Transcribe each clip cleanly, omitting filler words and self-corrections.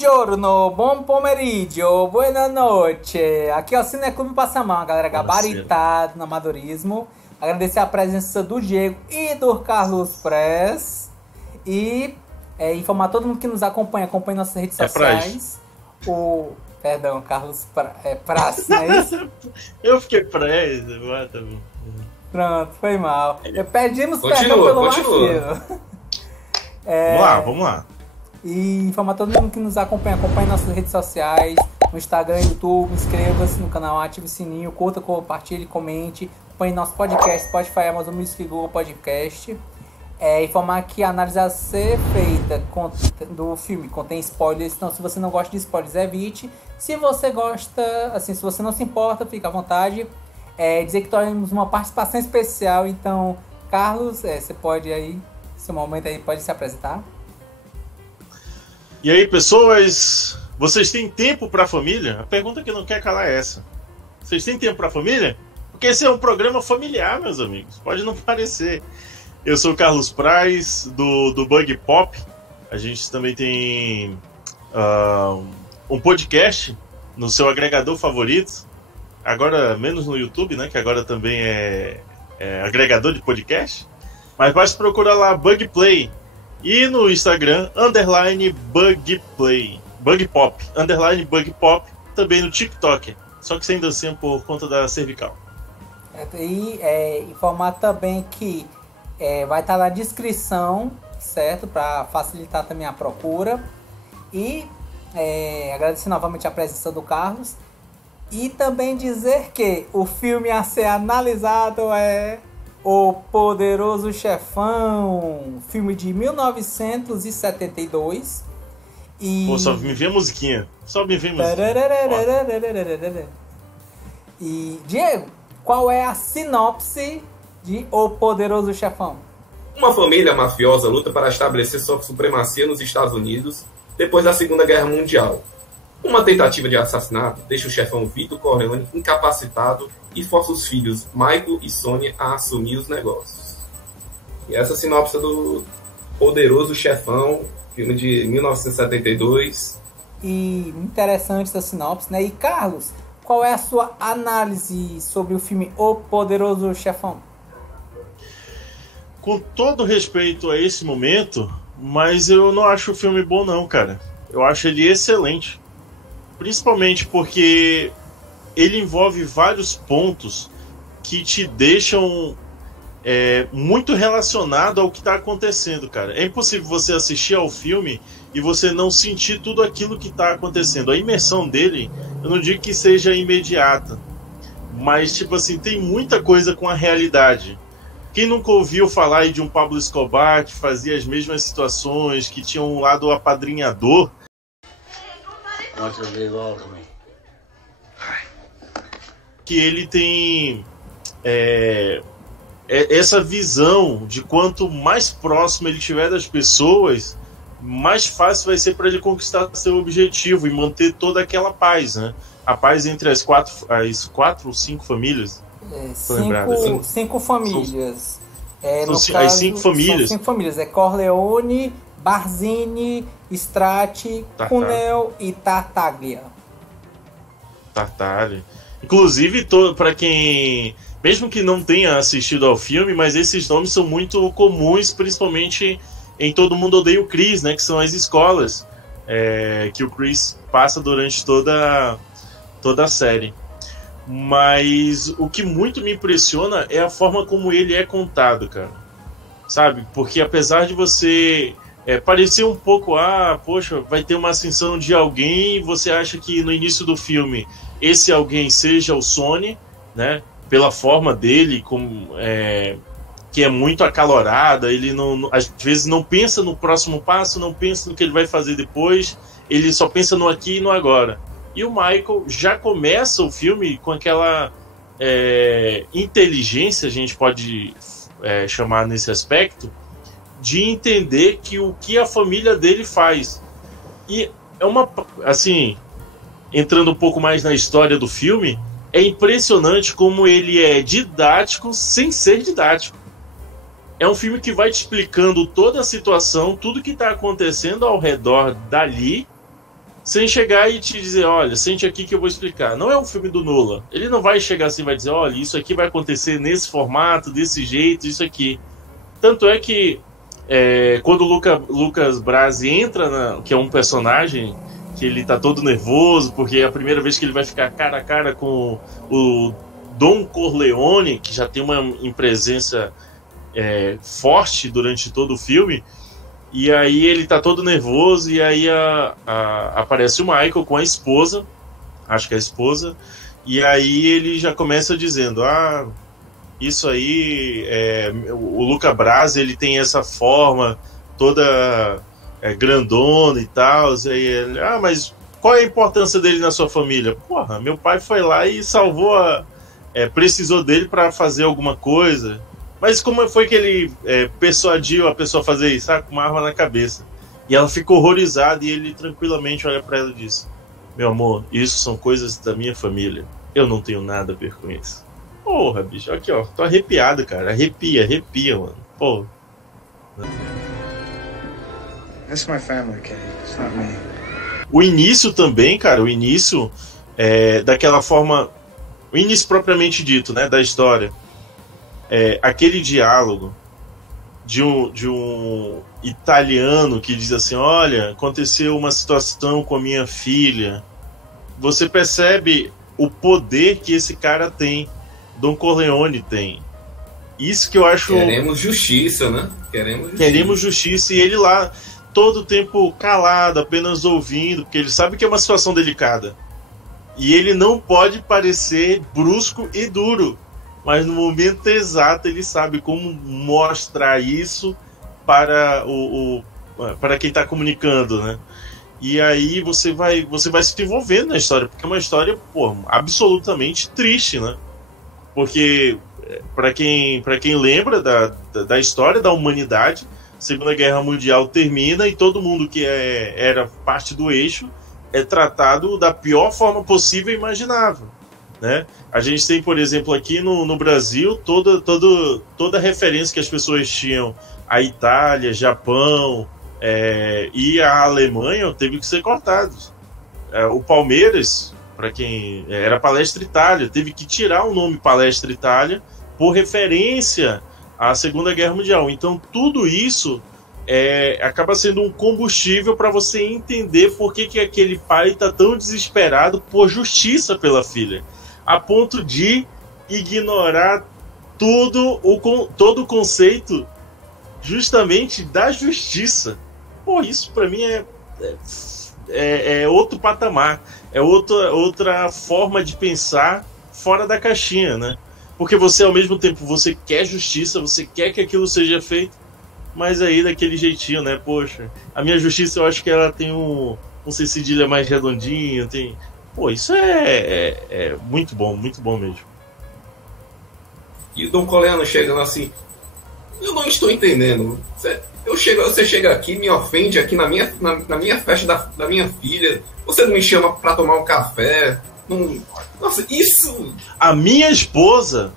Buongiorno, bom pomeriggio, buena noite. Aqui é o Cineclube Passamão, galera gabaritado no amadorismo. Agradecer a presença do Diego e do Carlos Press. E informar todo mundo que nos acompanha nossas redes sociais. Perdão, Carlos Press, não é isso? Eu fiquei Press, tá bom. Pronto, foi mal. Pedimos perdão pelo vacilo. Vamos lá. E informar todo mundo que nos acompanha nossas redes sociais, no Instagram, YouTube, inscreva-se no canal, ative o sininho, curta, compartilhe, comente, acompanhe nosso podcast, Spotify, Amazon Music, Google Podcast. Informar que a análise a ser feita do filme contém spoilers, então se você não gosta de spoilers, evite. Se você gosta, assim, se você não se importa, fica à vontade. Dizer que temos uma participação especial, então, Carlos, você pode aí, seu momento aí, pode se apresentar. E aí, pessoas, vocês têm tempo pra família? A pergunta que não quer calar é essa. Vocês têm tempo pra família? Porque esse é um programa familiar, meus amigos. Pode não parecer. Eu sou o Carlos Praz, do Bug Pop. A gente também tem um podcast no seu agregador favorito. Agora, menos no YouTube, né? Que agora também é agregador de podcast. Mas basta procurar lá Bug Play. E no Instagram, _BugPlay. Bug Pop, _Bug Pop. Também no TikTok. Só que sem dancinha por conta da cervical. E informar também que vai estar na descrição, certo? Para facilitar também a procura. E agradecer novamente a presença do Carlos. E também dizer que o filme a ser analisado é O Poderoso Chefão, filme de 1972. Pô, só me vê a musiquinha. E, Diego, qual é a sinopse de O Poderoso Chefão? Uma família mafiosa luta para estabelecer sua supremacia nos Estados Unidos depois da Segunda Guerra Mundial. Uma tentativa de assassinato deixa o chefão Vito Corleone incapacitado e força os filhos Michael e Sonia a assumir os negócios. E essa sinopse do Poderoso Chefão, filme de 1972. E interessante essa sinopse, né? E Carlos, qual é a sua análise sobre o filme O Poderoso Chefão? Com todo respeito a esse momento, mas eu não acho o filme bom não, cara. Eu acho ele excelente. Principalmente porque ele envolve vários pontos que te deixam muito relacionado ao que está acontecendo, cara. É impossível você assistir ao filme e você não sentir tudo aquilo que está acontecendo. A imersão dele, eu não digo que seja imediata, mas tipo assim, tem muita coisa com a realidade. Quem nunca ouviu falar aí de um Pablo Escobar que fazia as mesmas situações, que tinha um lado apadrinhador? Que ele tem essa visão de quanto mais próximo ele estiver das pessoas, mais fácil vai ser para ele conquistar seu objetivo e manter toda aquela paz, né? A paz entre as quatro ou cinco famílias. Cinco famílias. As cinco famílias. São 5 famílias. Corleone, Barzini, Strati, Cuneo e Tartaglia. Inclusive, para quem, mesmo que não tenha assistido ao filme, mas esses nomes são muito comuns, principalmente em Todo Mundo Odeia o Chris, né? Que são as escolas que o Chris passa durante toda a série. Mas o que muito me impressiona é a forma como ele é contado, cara. Sabe? Porque apesar de você parecer um pouco, poxa, vai ter uma ascensão de alguém, e você acha que no início do filme esse alguém seja o Sony, né? Pela forma dele, que é muito acalorada, ele às vezes não pensa no próximo passo, não pensa no que ele vai fazer depois, ele só pensa no aqui e no agora. E o Michael já começa o filme com aquela inteligência, a gente pode chamar nesse aspecto, de entender o que a família dele faz. E assim, entrando um pouco mais na história do filme, é impressionante como ele é didático sem ser didático. É um filme que vai te explicando toda a situação, tudo que está acontecendo ao redor dali, sem chegar e te dizer, olha, sente aqui que eu vou explicar. Não é um filme do Nolan. Ele não vai chegar assim e vai dizer, olha, isso aqui vai acontecer nesse formato, desse jeito, isso aqui. Tanto é que quando o Lucas Brasi entra, que é um personagem que ele tá todo nervoso, porque é a primeira vez que ele vai ficar cara a cara com o Don Corleone, que já tem uma presença forte durante todo o filme. E aí ele tá todo nervoso, e aí aparece o Michael com a esposa, acho que é a esposa, e aí ele já começa dizendo, isso aí, o Luca Brasi, ele tem essa forma toda grandona e tal, e aí ele, mas qual é a importância dele na sua família? Porra, meu pai foi lá e salvou, precisou dele para fazer alguma coisa. Mas como foi que ele persuadiu a pessoa a fazer isso? Com uma arma na cabeça. E ela ficou horrorizada e ele tranquilamente olha pra ela e diz, meu amor, isso são coisas da minha família. Eu não tenho nada a ver com isso. Porra, bicho, aqui ó, tô arrepiado, cara. Arrepia, mano. Porra. That's my family, Kenny. It's not me. O início também, cara, daquela forma... O início propriamente dito, né, da história. Aquele diálogo de um italiano que diz assim, olha, aconteceu uma situação com a minha filha. Você percebe o poder que esse cara tem, Don Corleone tem. Isso que eu acho... Queremos justiça, né? Queremos justiça, e ele lá todo o tempo calado, apenas ouvindo, porque ele sabe que é uma situação delicada. E ele não pode parecer brusco e duro. Mas no momento exato ele sabe como mostrar isso para para quem está comunicando, né? E aí você vai se envolvendo na história, porque é uma história, absolutamente triste, né? Porque para quem lembra da história da humanidade, a Segunda Guerra Mundial termina e todo mundo que era parte do eixo é tratado da pior forma possível e imaginável. Né? A gente tem, por exemplo, aqui no Brasil toda a referência que as pessoas tinham à Itália, Japão e à Alemanha teve que ser cortados. O Palmeiras, para quem era Palestra Itália, teve que tirar o nome Palestra Itália por referência à Segunda Guerra Mundial. Então tudo isso acaba sendo um combustível para você entender por que aquele pai está tão desesperado por justiça pela filha, a ponto de ignorar todo o conceito justamente da justiça. Isso para mim é outro patamar, é outra forma de pensar fora da caixinha, né? Porque você, ao mesmo tempo, você quer justiça, você quer que aquilo seja feito, mas aí daquele jeitinho, né? Poxa, a minha justiça eu acho que ela tem um cedilha mais redondinho, tem... isso é muito bom mesmo. E o Don Corleone chegando assim, eu não estou entendendo. Você chega aqui, me ofende aqui na minha festa da minha filha. Você não me chama para tomar um café. Nossa, isso... A minha esposa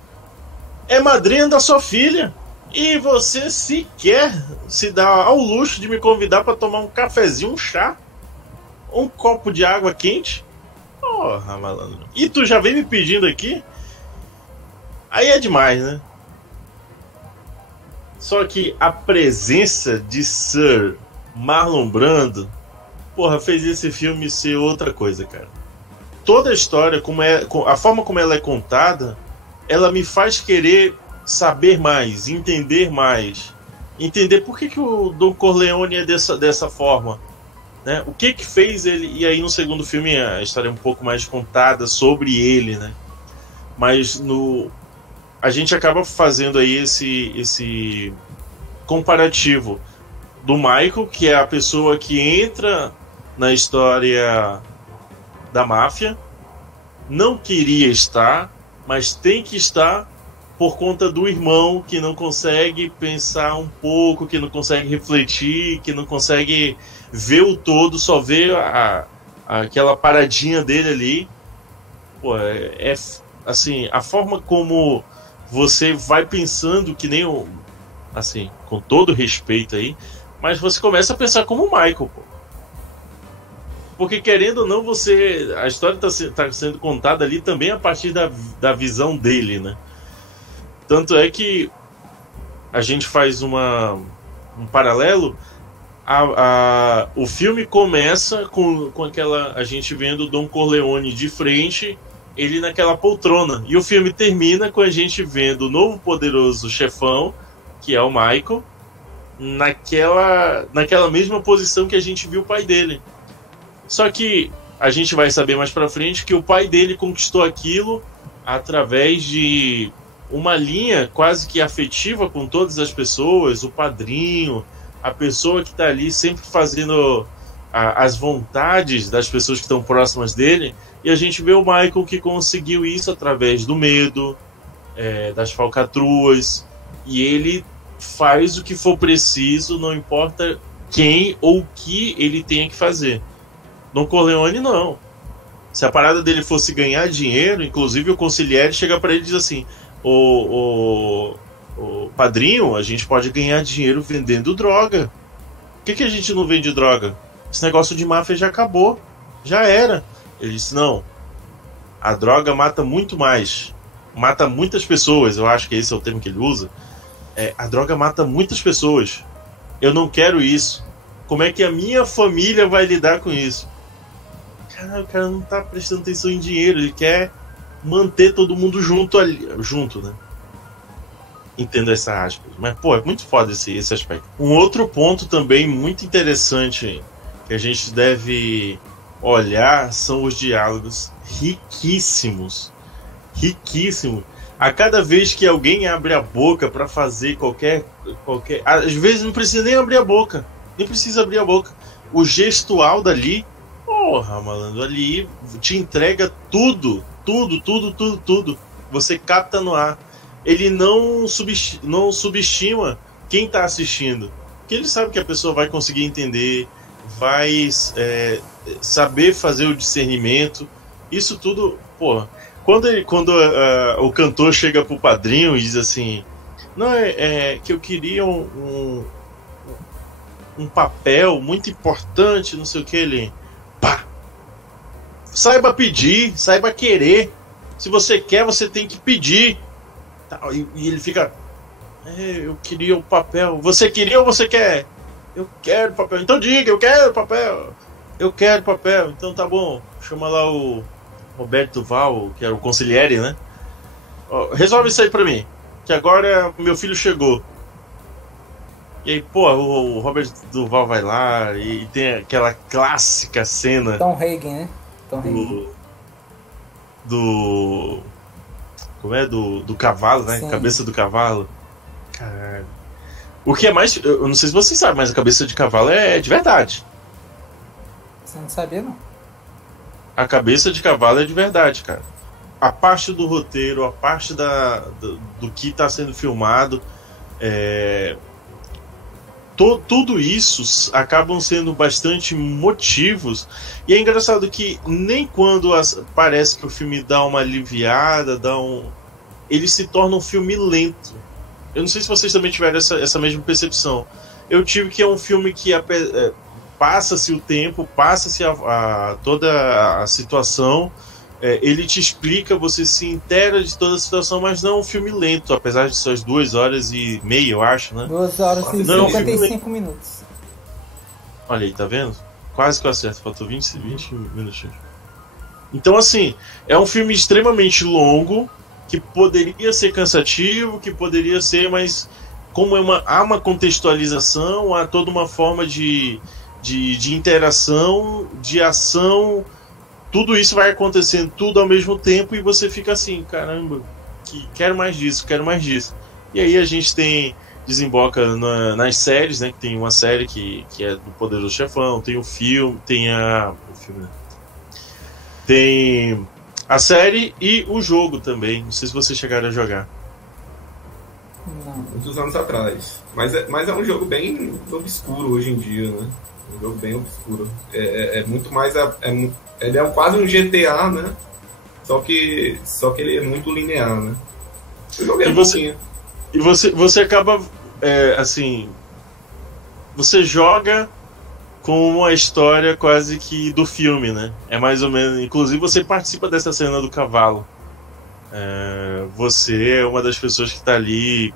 é madrinha da sua filha. E você sequer se dá ao luxo de me convidar para tomar um cafezinho, um chá, um copo de água quente. Porra, malandro. E tu já vem me pedindo aqui? Aí é demais, né? Só que a presença de Sir Marlon Brando, fez esse filme ser outra coisa, cara. Toda a história, a forma como ela é contada, ela me faz querer saber mais, entender mais. Entender por que o Don Corleone é dessa forma. Né? O que fez ele... E aí no segundo filme a história é um pouco mais contada sobre ele, né? Mas a gente acaba fazendo aí esse comparativo do Michael, que é a pessoa que entra na história da máfia, não queria estar, mas tem que estar por conta do irmão que não consegue pensar um pouco, que não consegue refletir, que não consegue ver o todo, só vê aquela paradinha dele ali. Assim, a forma como você vai pensando, que nem assim, com todo respeito aí, mas você começa a pensar como o Michael, Porque querendo ou não, a história tá sendo contada ali também a partir da visão dele, né? Tanto é que a gente faz um paralelo. O filme começa com a gente vendo Don Corleone de frente, ele naquela poltrona. E o filme termina com a gente vendo o novo poderoso chefão, que é o Michael, naquela mesma posição que a gente viu o pai dele. Só que a gente vai saber mais pra frente que o pai dele conquistou aquilo através de uma linha quase que afetiva com todas as pessoas, o padrinho, a pessoa que está ali sempre fazendo as vontades das pessoas que estão próximas dele. E a gente vê o Michael que conseguiu isso através do medo, das falcatruas, e ele faz o que for preciso, não importa quem ou o que ele tenha que fazer. Don Corleone não. Se a parada dele fosse ganhar dinheiro, inclusive o consigliere chega para ele e diz assim: o padrinho, a gente pode ganhar dinheiro vendendo droga. Por que a gente não vende droga? Esse negócio de máfia já acabou, já era. Ele disse: não, a droga mata muito mais, mata muitas pessoas. Eu acho que esse é o termo que ele usa. A droga mata muitas pessoas. Eu não quero isso. Como é que a minha família vai lidar com isso? Cara, o cara não tá prestando atenção em dinheiro, ele quer manter todo mundo junto, né? Entendo essa aspas. Mas, pô, é muito foda esse aspecto. Um outro ponto também muito interessante que a gente deve olhar são os diálogos riquíssimos. Riquíssimos. A cada vez que alguém abre a boca pra fazer qualquer... Às vezes não precisa nem abrir a boca. Nem precisa abrir a boca. O gestual dali... Porra, malandro, ali te entrega tudo. Você capta no ar. Ele não subestima quem está assistindo, porque ele sabe que a pessoa vai conseguir entender, vai saber fazer o discernimento. Isso tudo, porra. Quando o cantor chega pro padrinho e diz assim: não, que eu queria um papel muito importante, não sei o que, ele... Pá! Saiba pedir, saiba querer. Se você quer, você tem que pedir. E ele fica: eu queria o papel. Você queria ou você quer? Eu quero papel. Então diga: eu quero papel. Eu quero papel. Então tá bom. Chama lá o Roberto Duval, que era o consigliere, né? Resolve isso aí pra mim, que agora meu filho chegou. E aí, pô, o Robert Duval vai lá e tem aquela clássica cena. Tom Hagen, né? Tom Hagen. Como é? Do cavalo, né? Sim. Cabeça do cavalo. Caralho. O que é mais... Eu não sei se vocês sabem, mas a cabeça de cavalo é de verdade. Você não sabia, não? A cabeça de cavalo é de verdade, cara. A parte do roteiro, a parte do que está sendo filmado, tudo isso acabam sendo bastante motivos. E é engraçado que nem quando parece que o filme dá uma aliviada, ele se torna um filme lento. Eu não sei se vocês também tiveram essa mesma percepção. Eu tive que é um filme que passa-se o tempo, passa-se toda a situação, ele te explica, você se inteira de toda a situação, mas não é um filme lento, apesar de suas 2h30, eu acho, né? 2h e Não, 55 minutos. Olha aí, tá vendo? Quase que eu acerto, faltou 20 minutinhos. Então, assim, é um filme extremamente longo, que poderia ser cansativo, que poderia ser, mas como há uma contextualização, há toda uma forma de interação, de ação, tudo isso vai acontecendo tudo ao mesmo tempo e você fica assim, caramba, quero mais disso. E aí a gente desemboca nas séries, né? Que tem uma série que é do Poderoso Chefão, tem o filme, tem a série e o jogo também. Não sei se vocês chegaram a jogar. Não. Muitos anos atrás. Mas é um jogo bem obscuro hoje em dia, né? Um jogo bem obscuro. É muito mais... ele é quase um GTA, né? Só que ele é muito linear, né? Eu joguei um pouquinho. E você acaba, assim... Você joga com uma história quase que do filme, né? É mais ou menos... Inclusive, você participa dessa cena do cavalo. Você é uma das pessoas que tá ali,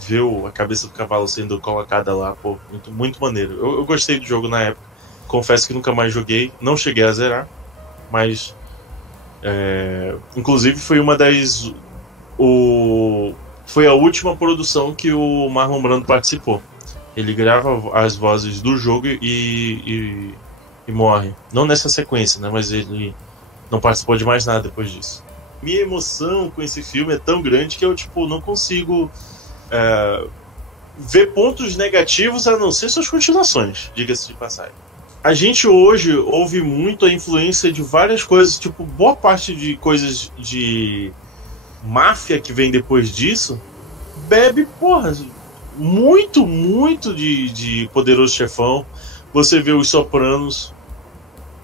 vê a cabeça do cavalo sendo colocada lá, pô, muito, muito maneiro. Eu gostei do jogo na época. Confesso que nunca mais joguei, não cheguei a zerar, mas inclusive foi uma das... Foi a última produção que o Marlon Brando participou. Ele grava as vozes do jogo e morre. Não nessa sequência, né? Mas ele não participou de mais nada depois disso. Minha emoção com esse filme é tão grande que eu não consigo ver pontos negativos a não ser suas continuações, diga-se de passagem. A gente hoje ouve muito a influência de várias coisas, boa parte de coisas de máfia que vem depois disso bebe, muito, muito de Poderoso Chefão. Você vê os Sopranos,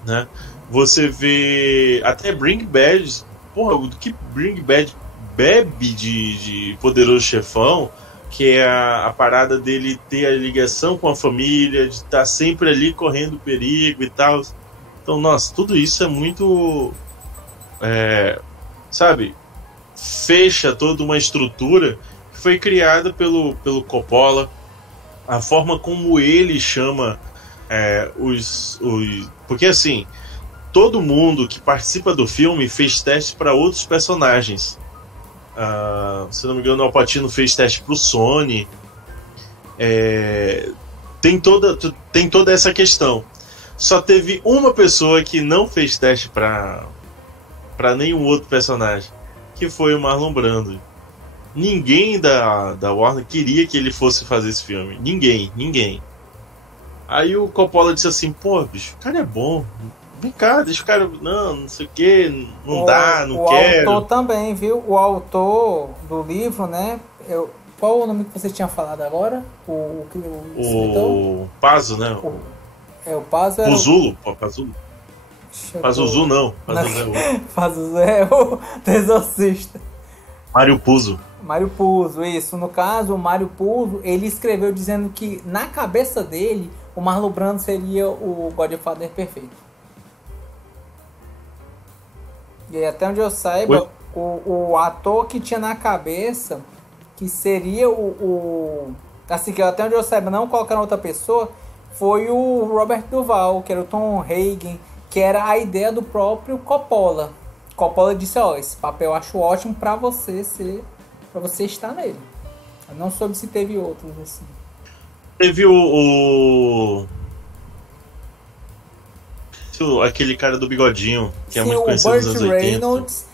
né? Você vê até Breaking Bad. O que Breaking Bad bebe de Poderoso Chefão, que é a parada dele ter a ligação com a família, de estar sempre ali correndo perigo e tal. Então, nossa, tudo isso é muito... sabe? Fecha toda uma estrutura que foi criada pelo Coppola. A forma como ele chama porque assim, todo mundo que participa do filme fez teste para outros personagens. Se não me engano, o Al Pacino fez teste pro Sony. Tem toda essa questão. Só teve uma pessoa que não fez teste para nenhum outro personagem, que foi o Marlon Brando. Ninguém da Warner queria que ele fosse fazer esse filme. Ninguém. Aí o Coppola disse assim: pô, bicho, o cara é bom, vem cá, deixa o cara... Não sei o que, não quero. O autor também, viu? O autor do livro, né? Qual o nome que você tinha falado agora? O Pazo, né? O Pazo era... Pazuzu não. Pazuzu é o Exorcista. Mário Puzo, isso. No caso, o Mário Puzo, ele escreveu dizendo que, na cabeça dele, o Marlon Brando seria o Godfather perfeito. E até onde eu saiba, o ator que tinha na cabeça, que seria assim, que até onde eu saiba, não colocaram outra pessoa, foi o Robert Duvall, que era o Tom Hagen, que era a ideia do próprio Coppola. Coppola disse: esse papel eu acho ótimo pra você estar nele. Eu não soube se teve outros assim. Teve aquele cara do bigodinho, que é muito conhecido nos anos 80. Reynolds,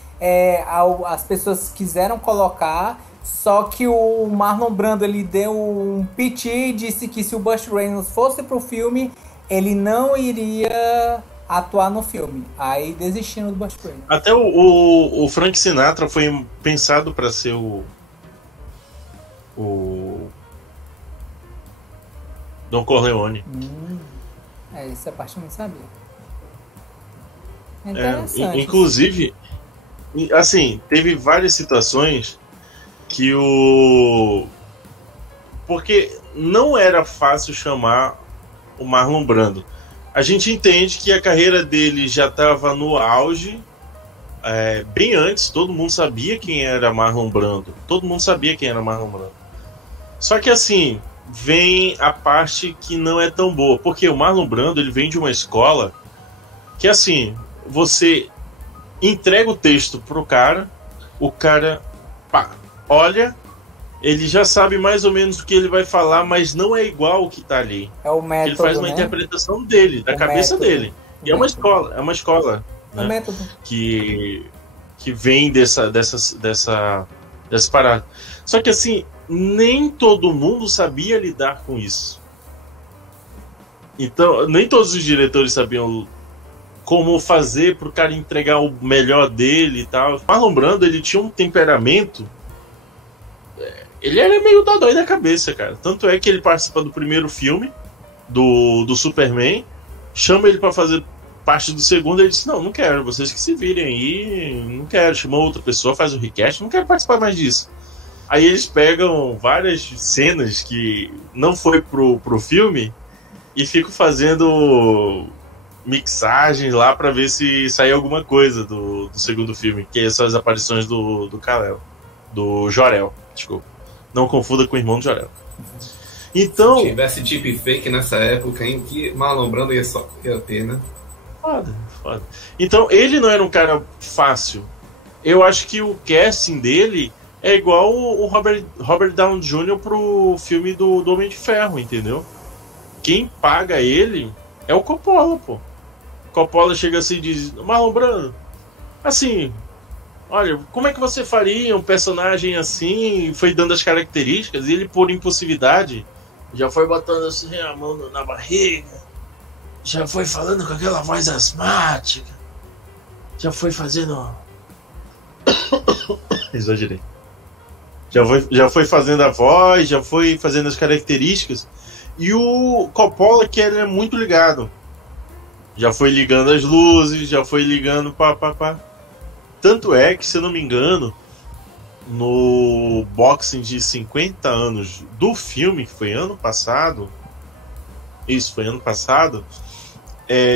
as pessoas quiseram colocar, só que o Marlon Brando, ele deu um piti e disse que se o Burt Reynolds fosse pro filme, ele não iria atuar no filme. Aí desistindo do Burt Reynolds. Até o Frank Sinatra foi pensado para ser o Don Corleone. Essa parte eu não sabia. É interessante. Inclusive, assim, teve várias situações que porque não era fácil chamar o Marlon Brando. A gente entende que a carreira dele já estava no auge, bem antes. Todo mundo sabia quem era Marlon Brando. Só que assim, vem a parte que não é tão boa, porque o Marlon Brando, ele vem de uma escola que, assim, você entrega o texto pro cara, o cara olha, ele já sabe mais ou menos o que ele vai falar, mas não é igual o que tá ali. É o método, ele faz uma interpretação dele, da cabeça dele. E é uma escola, né? Método. Que vem dessa parada. Só que assim, nem todo mundo sabia lidar com isso. Então, nem todos os diretores sabiam como fazer pro cara entregar o melhor dele e tal. Marlon Brando, ele tinha um temperamento... Ele era meio dodói da cabeça, cara. Tanto é que ele participa do primeiro filme do Superman, chama ele pra fazer parte do segundo, ele disse: não quero, vocês que se virem aí, não quero. Chamou outra pessoa, faz o request, não quero participar mais disso. Aí eles pegam várias cenas que não foi pro filme e fico fazendo mixagens lá pra ver se sai alguma coisa do segundo filme, que são as aparições do Kal-El, do Jor-El, desculpa. Não confunda com o irmão do Jor-El. Então, se tivesse deepfake nessa época, hein, que Marlon Brando ia ter, né? Foda. Então, ele não era um cara fácil. Eu acho que o casting dele é igual o Robert Downey Jr. pro filme do Homem de Ferro, entendeu? Quem paga ele é o Coppola, pô. Coppola chega assim e diz: Marlon Brando, assim, olha, como é que você faria um personagem assim? Foi dando as características, e ele, por impulsividade, já foi botando assim a mão na barriga, já foi falando com aquela voz asmática, já foi fazendo... Exagerei. Já foi fazendo a voz, já foi fazendo as características. E o Coppola, que ele é muito ligado, já foi ligando as luzes, já foi ligando pá. Tanto é que, se eu não me engano, no boxing de 50 anos do filme, que foi ano passado,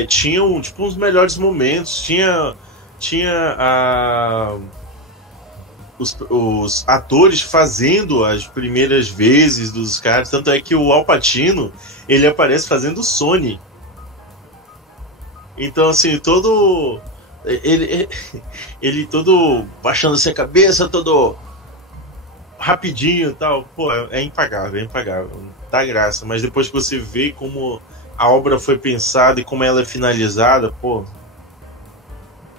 tinham tipo uns melhores momentos, tinha os atores fazendo as primeiras vezes dos caras, tanto é que o Al Pacino, ele aparece fazendo o Sony. Então, assim, todo... Ele todo baixando-se a cabeça, todo rapidinho e tal. Pô, é impagável. Dá graça. Mas depois que você vê como a obra foi pensada e como ela é finalizada, pô...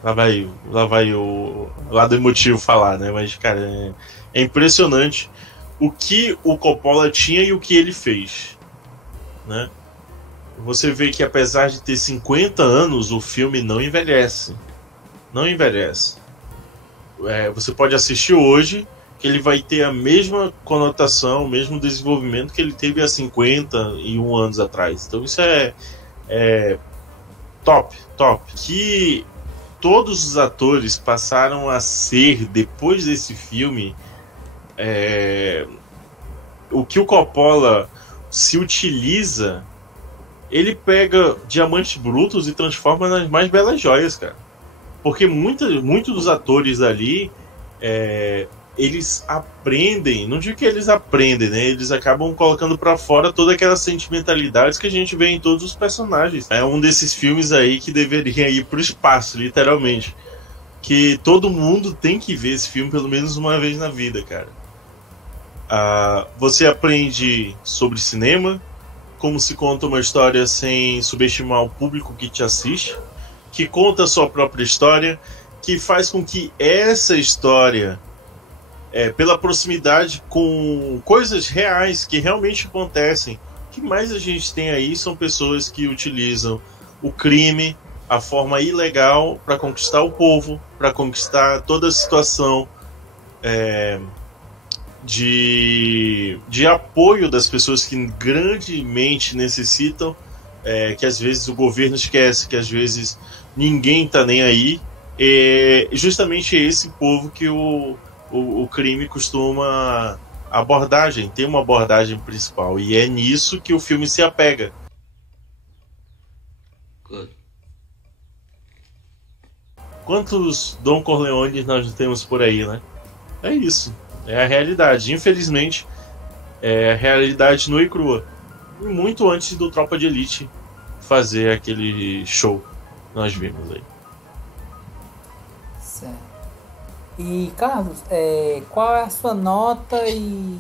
Lá vai o lado emotivo falar, né? Mas, cara, é impressionante o que o Coppola tinha e o que ele fez, né? Você vê que, apesar de ter 50 anos, o filme não envelhece. Não envelhece. Você pode assistir hoje, que ele vai ter a mesma conotação, o mesmo desenvolvimento que ele teve há 51 anos atrás. Então isso é top. Que todos os atores passaram a ser, depois desse filme, o que o Coppola se utiliza, ele pega diamantes brutos e transforma nas mais belas joias, cara. Porque muitos dos atores ali, eles aprendem, não digo que eles aprendem, né? Eles acabam colocando pra fora toda aquela sentimentalidade que a gente vê em todos os personagens. É um desses filmes aí que deveria ir pro espaço, literalmente. Que todo mundo tem que ver esse filme pelo menos uma vez na vida, cara. Você aprende sobre cinema, como se conta uma história sem subestimar o público que te assiste, que conta a sua própria história, que faz com que essa história, pela proximidade com coisas reais que realmente acontecem, o que mais a gente tem aí são pessoas que utilizam o crime, a forma ilegal, para conquistar o povo, para conquistar toda a situação de apoio das pessoas que grandemente necessitam, que às vezes o governo esquece, que às vezes ninguém tá nem aí. Justamente esse povo que o crime costuma tem uma abordagem principal, e é nisso que o filme se apega. Good. Quantos Don Corleones nós temos por aí, né? É isso, é a realidade. Infelizmente, é a realidade nua e crua. E muito antes do Tropa de Elite fazer aquele show que nós vimos aí. Certo. E, Carlos, qual é a sua nota e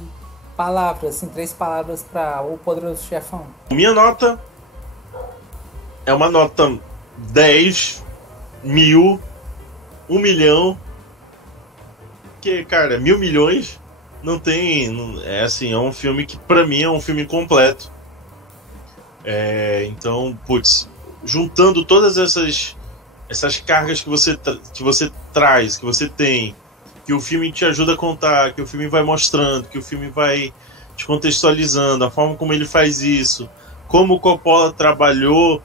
palavras, assim, 3 palavras para O Poderoso Chefão? Minha nota é uma nota 10, 1000, 1 milhão. Que, cara, 1.000 milhões não tem... é um filme que, pra mim, é um filme completo. Então, putz, juntando todas essas cargas que você traz, que você tem, que o filme te ajuda a contar, que o filme vai mostrando, que o filme vai te contextualizando, a forma como ele faz isso, como o Coppola trabalhou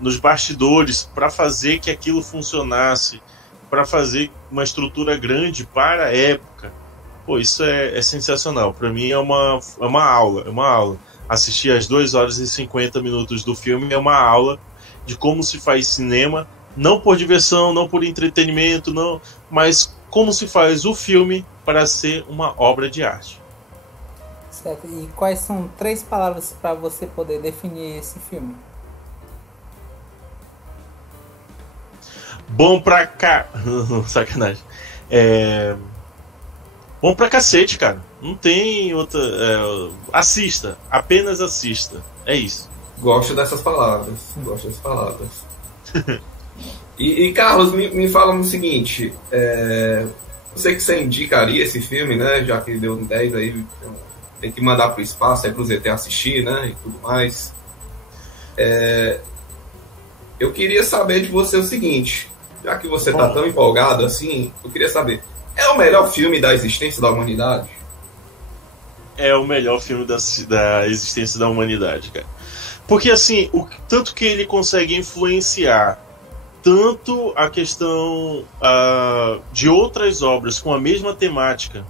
nos bastidores para fazer que aquilo funcionasse, para fazer uma estrutura grande para a época. Pô, isso é sensacional. Pra mim é uma aula. Assistir as 2 horas e 50 minutos do filme é uma aula de como se faz cinema, não por diversão, não por entretenimento, não, mas como se faz o filme para ser uma obra de arte. Certo. E quais são 3 palavras para você poder definir esse filme? Bom pra cá. Sacanagem. Bom pra cacete, cara. Não tem outra. Assista. Apenas assista. É isso. Gosto dessas palavras. E Carlos, me fala o seguinte. Eu sei que você indicaria esse filme, né? Já que deu 10 aí. Tem que mandar pro espaço, pro ZT assistir, né? E tudo mais. Eu queria saber de você o seguinte. Já que você tá tão empolgado assim, eu queria saber. É o melhor filme da existência da humanidade? É o melhor filme da existência da humanidade, cara. Porque assim, tanto que ele consegue influenciar tanto a questão de outras obras com a mesma temática,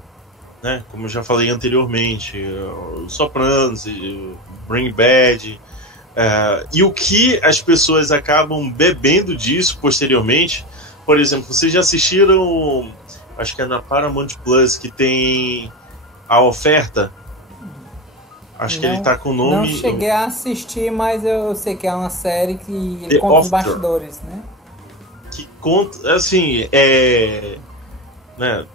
né? Como eu já falei anteriormente, Sopranos, Breaking Bad, e o que as pessoas acabam bebendo disso posteriormente. Por exemplo, vocês já assistiram, acho que é na Paramount Plus, que tem A Oferta? Acho que ele tá com o nome... Não cheguei a assistir, mas eu sei que é uma série que ele conta os bastidores, né? Que conta, assim, né,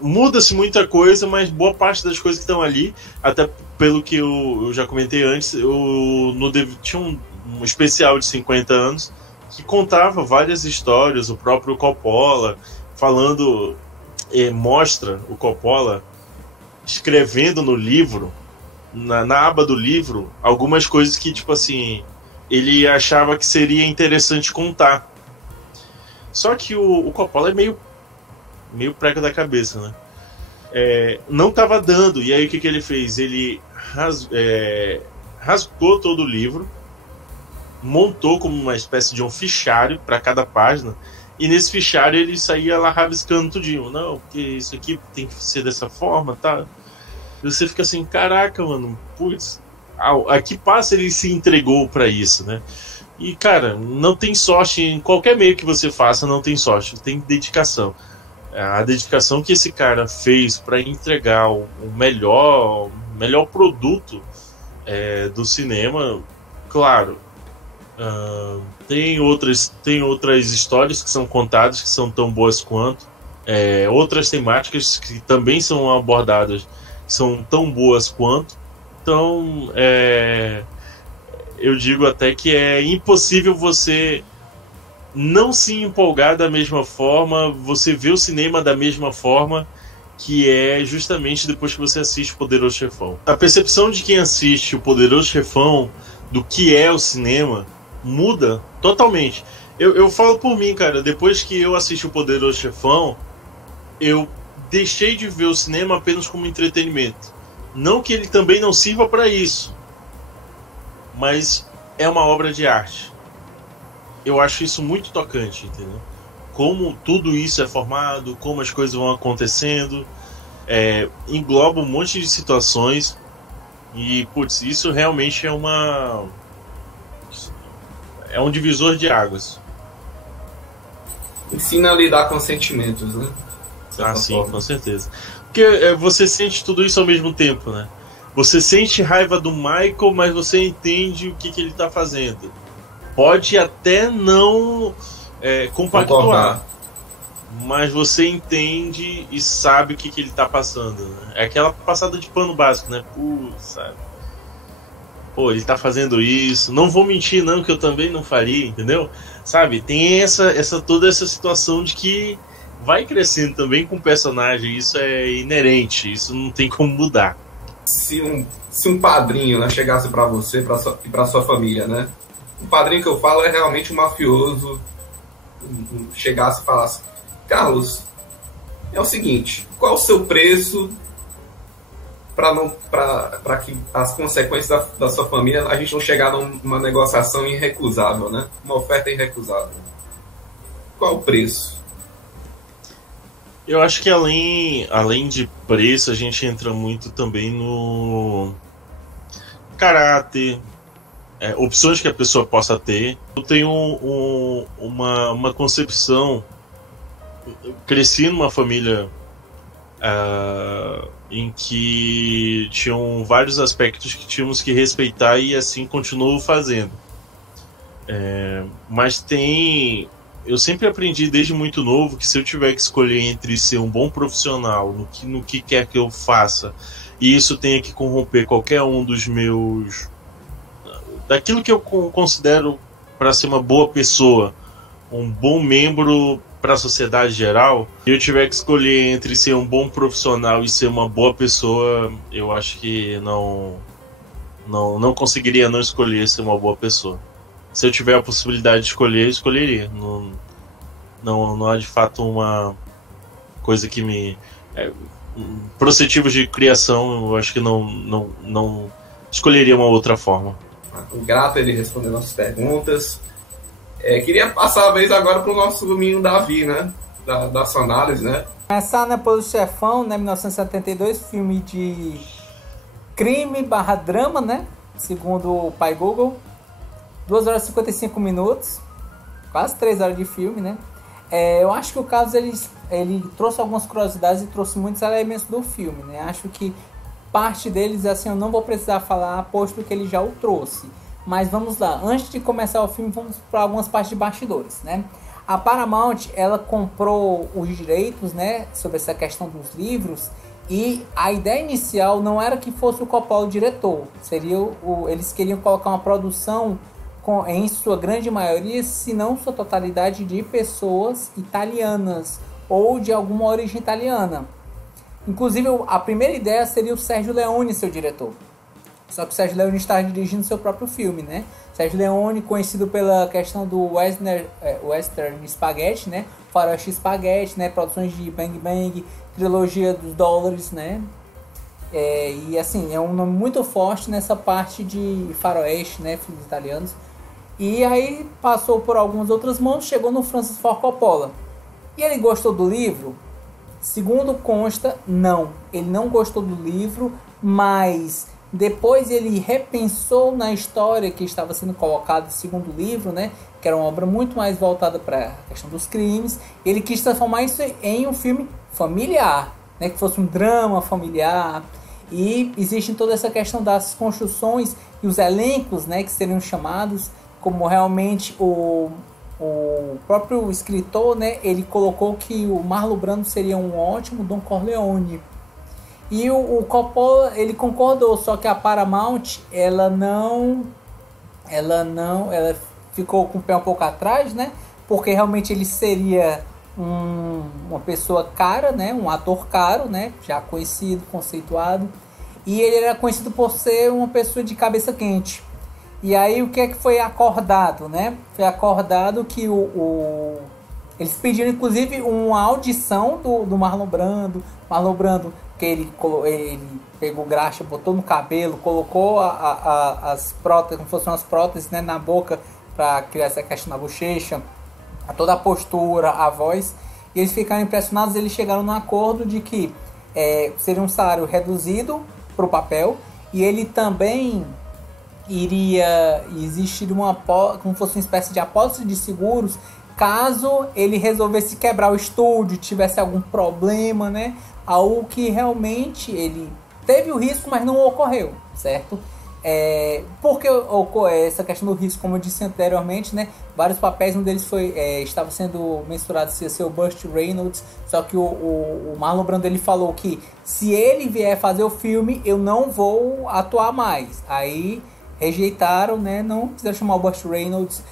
muda-se muita coisa, mas boa parte das coisas que estão ali, até pelo que eu já comentei antes, tinha um especial de 50 anos que contava várias histórias, o próprio Coppola falando, mostra o Coppola escrevendo no livro, na aba do livro, algumas coisas que, tipo assim, ele achava que seria interessante contar. Só que o Coppola é meio prega da cabeça, né? Não tava dando. E aí o que ele fez? Ele rasgou todo o livro, montou como uma espécie de um fichário para cada página, e nesse fichário ele saía lá rabiscando tudinho. Não, porque isso aqui tem que ser dessa forma, tá? E você fica assim, caraca, mano, putz, a que passo ele se entregou para isso, né? E, cara, não tem sorte em qualquer meio que você faça, não tem sorte, tem dedicação. A dedicação que esse cara fez para entregar o melhor produto do cinema, claro, tem outras histórias que são contadas que são tão boas quanto, outras temáticas que também são abordadas que são tão boas quanto. Então, eu digo até que é impossível você não se empolgar da mesma forma, você ver o cinema da mesma forma, que é justamente depois que você assiste o Poderoso Chefão. A percepção de quem assiste o Poderoso Chefão do que é o cinema muda totalmente. Eu falo por mim, cara, depois que eu assisti o Poderoso Chefão, eu deixei de ver o cinema apenas como entretenimento. Não que ele também não sirva para isso, mas é uma obra de arte. Eu acho isso muito tocante, entendeu? Como tudo isso é formado, como as coisas vão acontecendo, engloba um monte de situações e, putz, isso realmente é um divisor de águas. Ensina a lidar com sentimentos, né? Sim, com certeza. Porque você sente tudo isso ao mesmo tempo, né? Você sente raiva do Michael, mas você entende o que ele tá fazendo. Pode até não compactuar, mas você entende e sabe o que ele tá passando, né? É aquela passada de pano básico, né? Sabe? Pô, ele tá fazendo isso. Não vou mentir, não, que eu também não faria, entendeu? Sabe? Tem toda essa situação de que vai crescendo também com o personagem. Isso é inerente, isso não tem como mudar. Se um padrinho, né, chegasse para você e para sua família, né? O padrinho que eu falo é realmente um mafioso. Chegasse e falasse: Carlos, é o seguinte, qual o seu preço para que as consequências da sua família, a gente não chegar numa negociação irrecusável, né? Uma oferta irrecusável. Qual o preço? Eu acho que além de preço, a gente entra muito também no caráter, opções que a pessoa possa ter. Eu tenho uma concepção. Eu cresci numa família em que tinham vários aspectos que tínhamos que respeitar e assim continuo fazendo. Mas eu sempre aprendi desde muito novo que se eu tiver que escolher entre ser um bom profissional no que quer que eu faça, e isso tenha que corromper qualquer um dos meus, daquilo que eu considero para ser uma boa pessoa, um bom membro para a sociedade geral, e eu tiver que escolher entre ser um bom profissional e ser uma boa pessoa, eu acho que não conseguiria não escolher ser uma boa pessoa. Se eu tiver a possibilidade de escolher, eu escolheria. Não há de fato uma coisa que me... procedimentos de criação, eu acho que não escolheria uma outra forma. Grato ele responder nossas perguntas. Queria passar a vez agora para o nosso menino Davi, né? Da sua análise, né? Começar, né, pelo Chefão, né? 1972, filme de crime / drama, né? Segundo o pai Google. 2 horas e 55 minutos. Quase 3 horas de filme, né? Eu acho que o Carlos, ele trouxe algumas curiosidades e trouxe muitos elementos do filme, né? Acho que parte deles, assim, eu não vou precisar falar, posto que ele já o trouxe. Mas vamos lá, antes de começar o filme, vamos para algumas partes de bastidores, né? A Paramount, ela comprou os direitos, né, sobre essa questão dos livros, e a ideia inicial não era que fosse o Coppola o diretor. Eles queriam colocar uma produção em sua grande maioria, se não sua totalidade, de pessoas italianas ou de alguma origem italiana. Inclusive, a primeira ideia seria o Sergio Leone ser o diretor. Só que o Sergio Leone está dirigindo seu próprio filme, né? Sergio Leone, conhecido pela questão do Western Spaghetti, né? Faroeste Spaghetti, né? Produções de Bang Bang, trilogia dos dólares, né? E assim, é um nome muito forte nessa parte de faroeste, né? Filmes italianos. E aí passou por algumas outras mãos, chegou no Francis Ford Coppola. E ele gostou do livro? Segundo consta, não. Ele não gostou do livro, mas depois ele repensou na história que estava sendo colocada no segundo livro, né? Que era uma obra muito mais voltada para a questão dos crimes. Ele quis transformar isso em um filme familiar, né? Que fosse um drama familiar. E existe toda essa questão das construções e os elencos, né? Que seriam chamados, como realmente o próprio escritor, né? Ele colocou que o Marlon Brando seria um ótimo Don Corleone. E o Coppola, ele concordou, só que a Paramount, ela ficou com o pé um pouco atrás, né? Porque realmente ele seria uma pessoa cara, né? Um ator caro, né? Já conhecido, conceituado. E ele era conhecido por ser uma pessoa de cabeça quente. E aí o que é que foi acordado, né? Foi acordado que eles pediram inclusive uma audição do Marlon Brando. Marlon Brando, que ele pegou graxa, botou no cabelo, colocou as próteses, como se fossem umas próteses, né, na boca para criar essa questão na bochecha, toda a postura, a voz. E eles ficaram impressionados, eles chegaram num acordo de que seria um salário reduzido para o papel, e ele também iria existir como fosse uma espécie de apólice de seguros caso ele resolvesse quebrar o estúdio, tivesse algum problema, né? Algo que realmente ele teve o risco, mas não ocorreu, certo? Porque ocorre essa questão do risco, como eu disse anteriormente, né? Vários papéis, um deles estava sendo mensurado se ia ser o Burt Reynolds, só que o Marlon Brando, ele falou que se ele vier fazer o filme, eu não vou atuar mais. Aí rejeitaram, né? Não quiseram chamar o Burt Reynolds.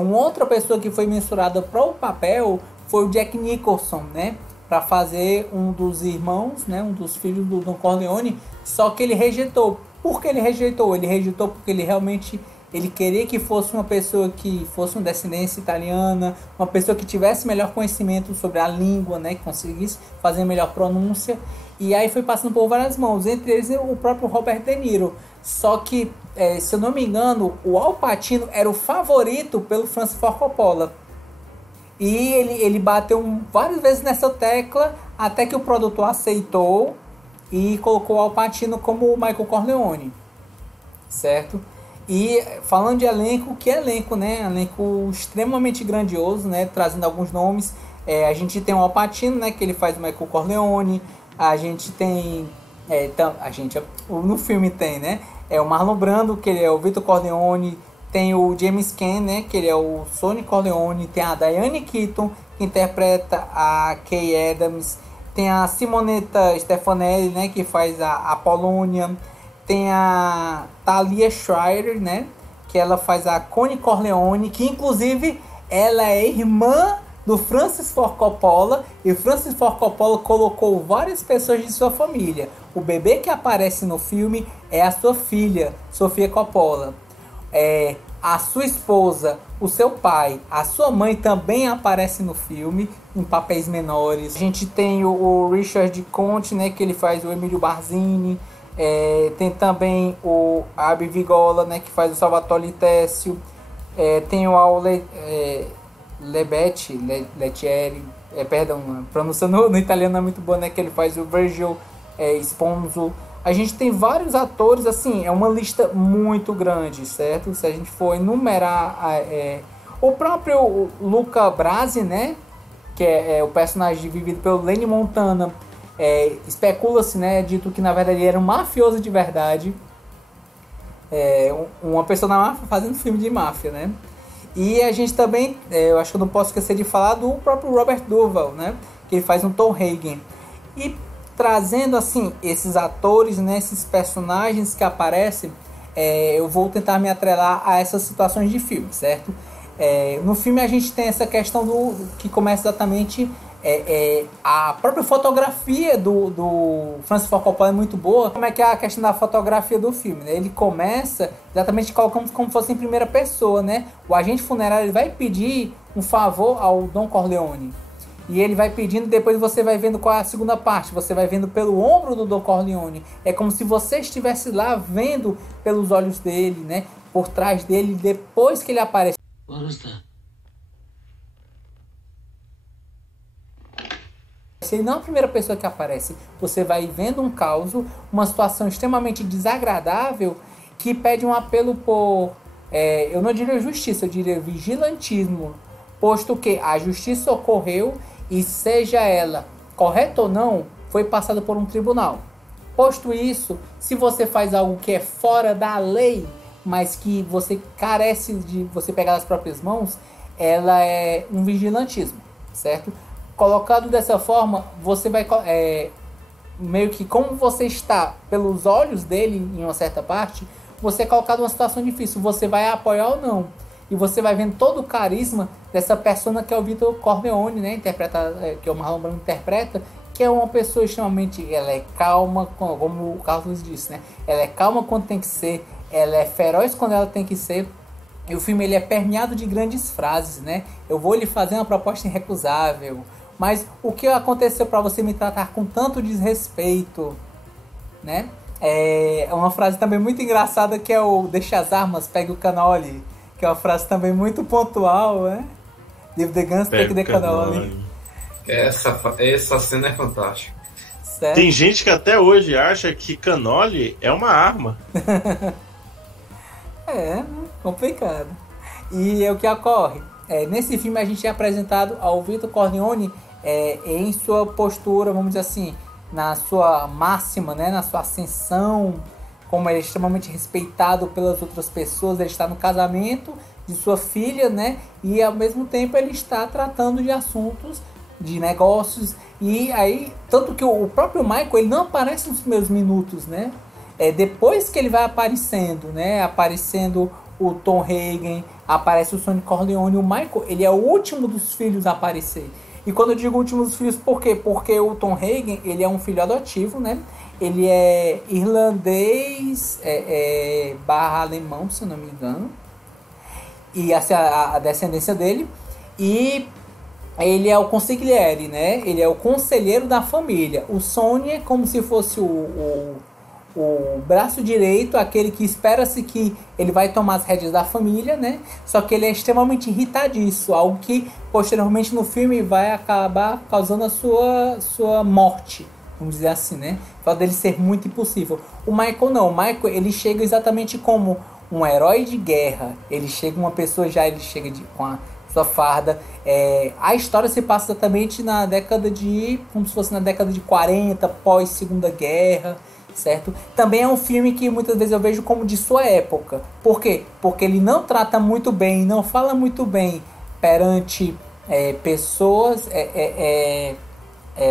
Uma outra pessoa que foi mensurada para o papel foi o Jack Nicholson, né? Para fazer um dos irmãos, né? Um dos filhos do Don Corleone. Só que ele rejeitou. Por que ele rejeitou? Ele rejeitou porque ele realmente queria que fosse uma pessoa que fosse uma descendência italiana, uma pessoa que tivesse melhor conhecimento sobre a língua, né? Que conseguisse fazer melhor pronúncia. E aí foi passando por várias mãos, entre eles o próprio Robert De Niro. Só que, se eu não me engano, o Al Pacino era o favorito pelo Francis Ford Coppola. E ele bateu várias vezes nessa tecla até que o produtor aceitou e colocou o Al Pacino como o Michael Corleone, certo? E falando de elenco, que elenco, né? Elenco extremamente grandioso, né? Trazendo alguns nomes. A gente tem o Al Pacino, né? Que ele faz o Michael Corleone. A gente tem... no filme tem, né? O Marlon Brando, que ele é o Vito Corleone. Tem o James Caan, né? Que ele é o Sonny Corleone. Tem a Diane Keaton, que interpreta a Kay Adams. Tem a Simonetta Stefanelli, né? Que faz a Polônia. Tem a Talia Shire, né? Que ela faz a Connie Corleone, que inclusive ela é irmã do Francis Ford Coppola. E Francis Ford Coppola colocou várias pessoas de sua família. O bebê que aparece no filme é a sua filha, Sofia Coppola. A sua esposa, o seu pai, a sua mãe também aparece no filme em papéis menores. A gente tem o Richard Conte, né? Que ele faz o Emílio Barzini. Tem também o Abby Vigola, né, que faz o Salvatore Tessio. Tem o Al Lettieri, perdão, a pronúncia no italiano é muito boa, né, que ele faz o Virgil Sponzo. A gente tem vários atores, assim, é uma lista muito grande, certo? Se a gente for enumerar o próprio Luca Brasi, né, que é o personagem vivido pelo Lenny Montana. Especula-se, né, dito que na verdade ele era um mafioso de verdade, uma pessoa da máfia fazendo filme de máfia, né? E a gente também, eu acho que eu não posso esquecer de falar do próprio Robert Duvall, né, que ele faz um Tom Hagen. E trazendo assim esses atores, né, esses personagens que aparecem, eu vou tentar me atrelar a essas situações de filme, certo? No filme a gente tem essa questão que começa exatamente a própria fotografia do Francis Ford Coppola é muito boa. Como é que é a questão da fotografia do filme, né? Ele começa exatamente colocando como se fosse em primeira pessoa, né? O agente funerário ele vai pedir um favor ao Don Corleone. E ele vai pedindo, depois você vai vendo qual é a segunda parte. Você vai vendo pelo ombro do Don Corleone. É como se você estivesse lá vendo pelos olhos dele, né? Por trás dele, depois que ele aparece. What was that? Ele não é a primeira pessoa que aparece. Você vai vendo um caos, uma situação extremamente desagradável que pede um apelo por... eu não diria justiça, eu diria vigilantismo. Posto que a justiça ocorreu e seja ela correta ou não, foi passada por um tribunal. Posto isso, se você faz algo que é fora da lei, mas que você carece de você pegar nas próprias mãos, ela é um vigilantismo, certo? Colocado dessa forma, você vai meio que como você está pelos olhos dele em uma certa parte, você é colocado numa situação difícil, você vai apoiar ou não. E você vai vendo todo o carisma dessa persona que é o Vito Corleone, né, que o Marlon Brando interpreta, que é uma pessoa extremamente, ela é calma, como o Carlos disse, né? Ela é calma quando tem que ser, ela é feroz quando ela tem que ser. E o filme ele é permeado de grandes frases, né? Eu vou lhe fazer uma proposta irrecusável. Mas o que aconteceu para você me tratar com tanto desrespeito, né? É uma frase também muito engraçada que é o deixa as armas, pegue o canole, que é uma frase também muito pontual, né? Leave the guns, take the canole. Essa cena é fantástica. Certo? Tem gente que até hoje acha que canole é uma arma. Complicado. E o que ocorre? Nesse filme a gente é apresentado ao Vito Corleone em sua postura, vamos dizer assim, na sua máxima, né, na sua ascensão, como ele é extremamente respeitado pelas outras pessoas. Ele está no casamento de sua filha, né, e ao mesmo tempo ele está tratando de assuntos de negócios. E aí, tanto que o próprio Michael ele não aparece nos primeiros minutos, né? Depois que ele vai aparecendo, né? Aparecendo o Tom Hagen, aparece o Sonny Corleone. O Michael, ele é o último dos filhos a aparecer. E quando eu digo último dos filhos, por quê? Porque o Tom Hagen, ele é um filho adotivo, né? Ele é irlandês barra alemão, se eu não me engano. E essa é a descendência dele. E ele é o consigliere, né? Ele é o conselheiro da família. O Sonny é como se fosse o o braço direito, aquele que espera-se que ele vai tomar as rédeas da família, né? Só que ele é extremamente irritadiço, algo que posteriormente no filme vai acabar causando a sua morte, vamos dizer assim, né? O fato dele ser muito impossível. O Michael não, o Michael ele chega exatamente como um herói de guerra, ele chega uma pessoa já, ele chega com a sua farda. A história se passa exatamente na década de, como se fosse na década de 40, pós Segunda Guerra, certo? Também é um filme que muitas vezes eu vejo como de sua época. Por quê? Porque ele não trata muito bem, não fala muito bem perante pessoas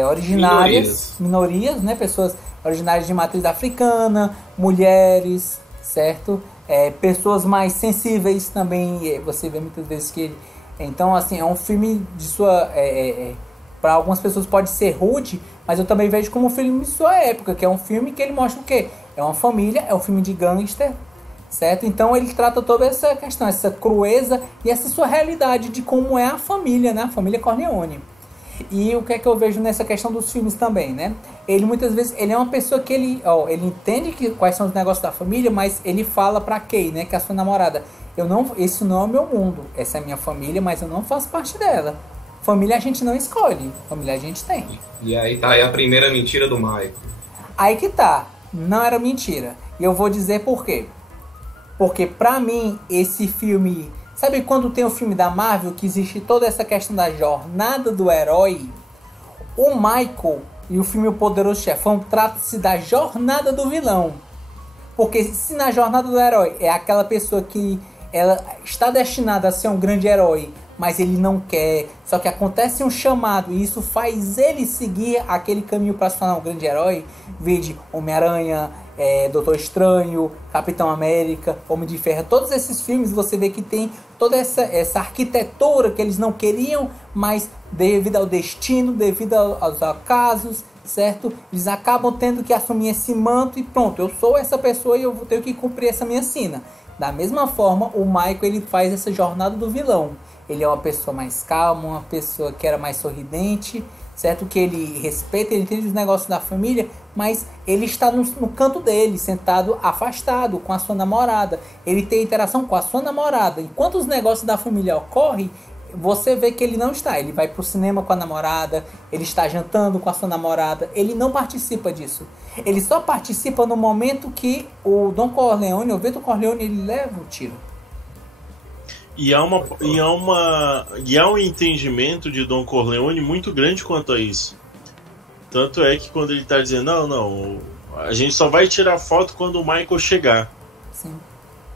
originárias, minorias, né? Pessoas originárias de matriz africana, mulheres, certo? Pessoas mais sensíveis também, você vê muitas vezes que ele... Então, assim, é um filme de sua... para algumas pessoas pode ser rude, mas eu também vejo como um filme de sua época, que é um filme que ele mostra o quê? É uma família, é um filme de gangster, certo? Então ele trata toda essa questão, essa crueza e essa sua realidade de como é a família, né? A família Corleone. E o que é que eu vejo nessa questão dos filmes também, né? Ele muitas vezes, ele é uma pessoa que ele entende quais são os negócios da família, mas ele fala pra Kay, né? Que é a sua namorada. Esse não é o meu mundo, essa é a minha família, mas eu não faço parte dela. Família a gente não escolhe, família a gente tem. E aí tá aí a primeira mentira do Michael. Aí que tá, não era mentira. E eu vou dizer por quê. Porque pra mim, esse filme... Sabe quando tem o filme da Marvel, que existe toda essa questão da jornada do herói? O Michael e o filme O Poderoso Chefão trata-se da jornada do vilão. Porque se na jornada do herói é aquela pessoa que ela está destinada a ser um grande herói, mas ele não quer, só que acontece um chamado e isso faz ele seguir aquele caminho para se tornar um grande herói. Vide Homem-Aranha, Doutor Estranho, Capitão América, Homem de Ferro. Todos esses filmes você vê que tem toda essa arquitetura que eles não queriam, mas devido ao destino, devido aos acasos, certo? Eles acabam tendo que assumir esse manto e pronto, eu sou essa pessoa e eu vou ter que cumprir essa minha sina. Da mesma forma, o Michael ele faz essa jornada do vilão. Ele é uma pessoa mais calma, uma pessoa que era mais sorridente, certo? Que ele respeita, ele entende os negócios da família, mas ele está no canto dele, sentado, afastado, com a sua namorada. Ele tem interação com a sua namorada. Enquanto os negócios da família ocorrem, você vê que ele não está. Ele vai pro cinema com a namorada, ele está jantando com a sua namorada, ele não participa disso. Ele só participa no momento que o Don Corleone, o Vito Corleone, ele leva o tiro. E há um entendimento de Don Corleone muito grande quanto a isso. Tanto é que quando ele está dizendo, não, a gente só vai tirar foto quando o Michael chegar. Sim.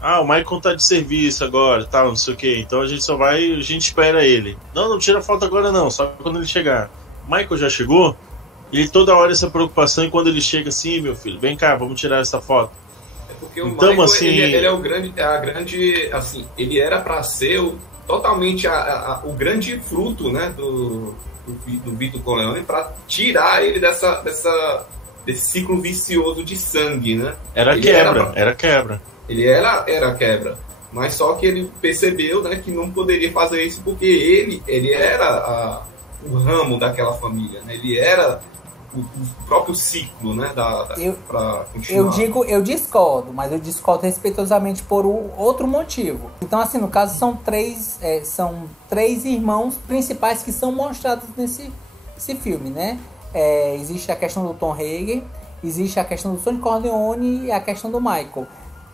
O Michael tá de serviço agora, tal, não sei o que. Então a gente espera ele. Não tira foto agora não, só quando ele chegar. O Michael já chegou? E ele toda hora essa preocupação, e quando ele chega assim, meu filho, vem cá, vamos tirar essa foto. Porque o então, Michael, assim, ele é a grande, assim, ele era para ser totalmente o grande fruto, né, do Vito Corleone, para tirar ele desse ciclo vicioso de sangue, né? Era quebra. Ele era quebra, mas só que ele percebeu, né, que não poderia fazer isso porque ele era o ramo daquela família, né? Ele era o próprio ciclo, né, para continuar. Eu discordo, mas eu discordo respeitosamente por outro motivo. Então, assim, no caso são três irmãos principais que são mostrados nesse filme, né? Existe a questão do Tom Hagen, existe a questão do Sonny Corleone e a questão do Michael.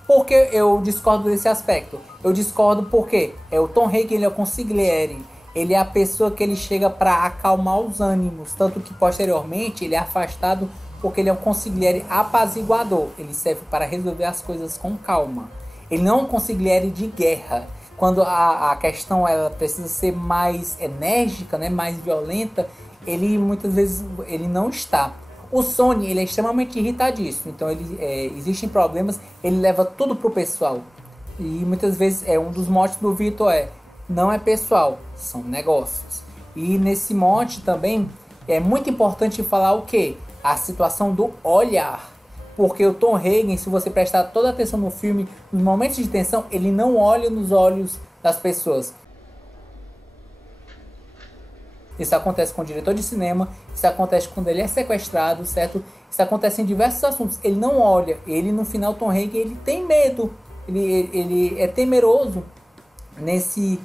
Por que eu discordo desse aspecto? Eu discordo porque o Tom Hagen, ele é o consigliere. Ele é a pessoa que ele chega para acalmar os ânimos, tanto que posteriormente ele é afastado porque ele é um consigliere apaziguador. Ele serve para resolver as coisas com calma. Ele não é um consigliere de guerra. Quando a questão ela precisa ser mais enérgica, né, mais violenta, ele muitas vezes ele não está. O Sonny, ele é extremamente irritadíssimo, então existem problemas, ele leva tudo pro pessoal. E muitas vezes um dos motes do Vitor não é pessoal, são negócios. E nesse mote também é muito importante falar o quê? A situação do olhar. Porque o Tom Hagen, se você prestar toda a atenção no filme, nos momentos de tensão, ele não olha nos olhos das pessoas. Isso acontece com o diretor de cinema, isso acontece quando ele é sequestrado, certo? Isso acontece em diversos assuntos. Ele não olha. Ele, no final, Tom Hagen, ele tem medo. Ele é temeroso nesse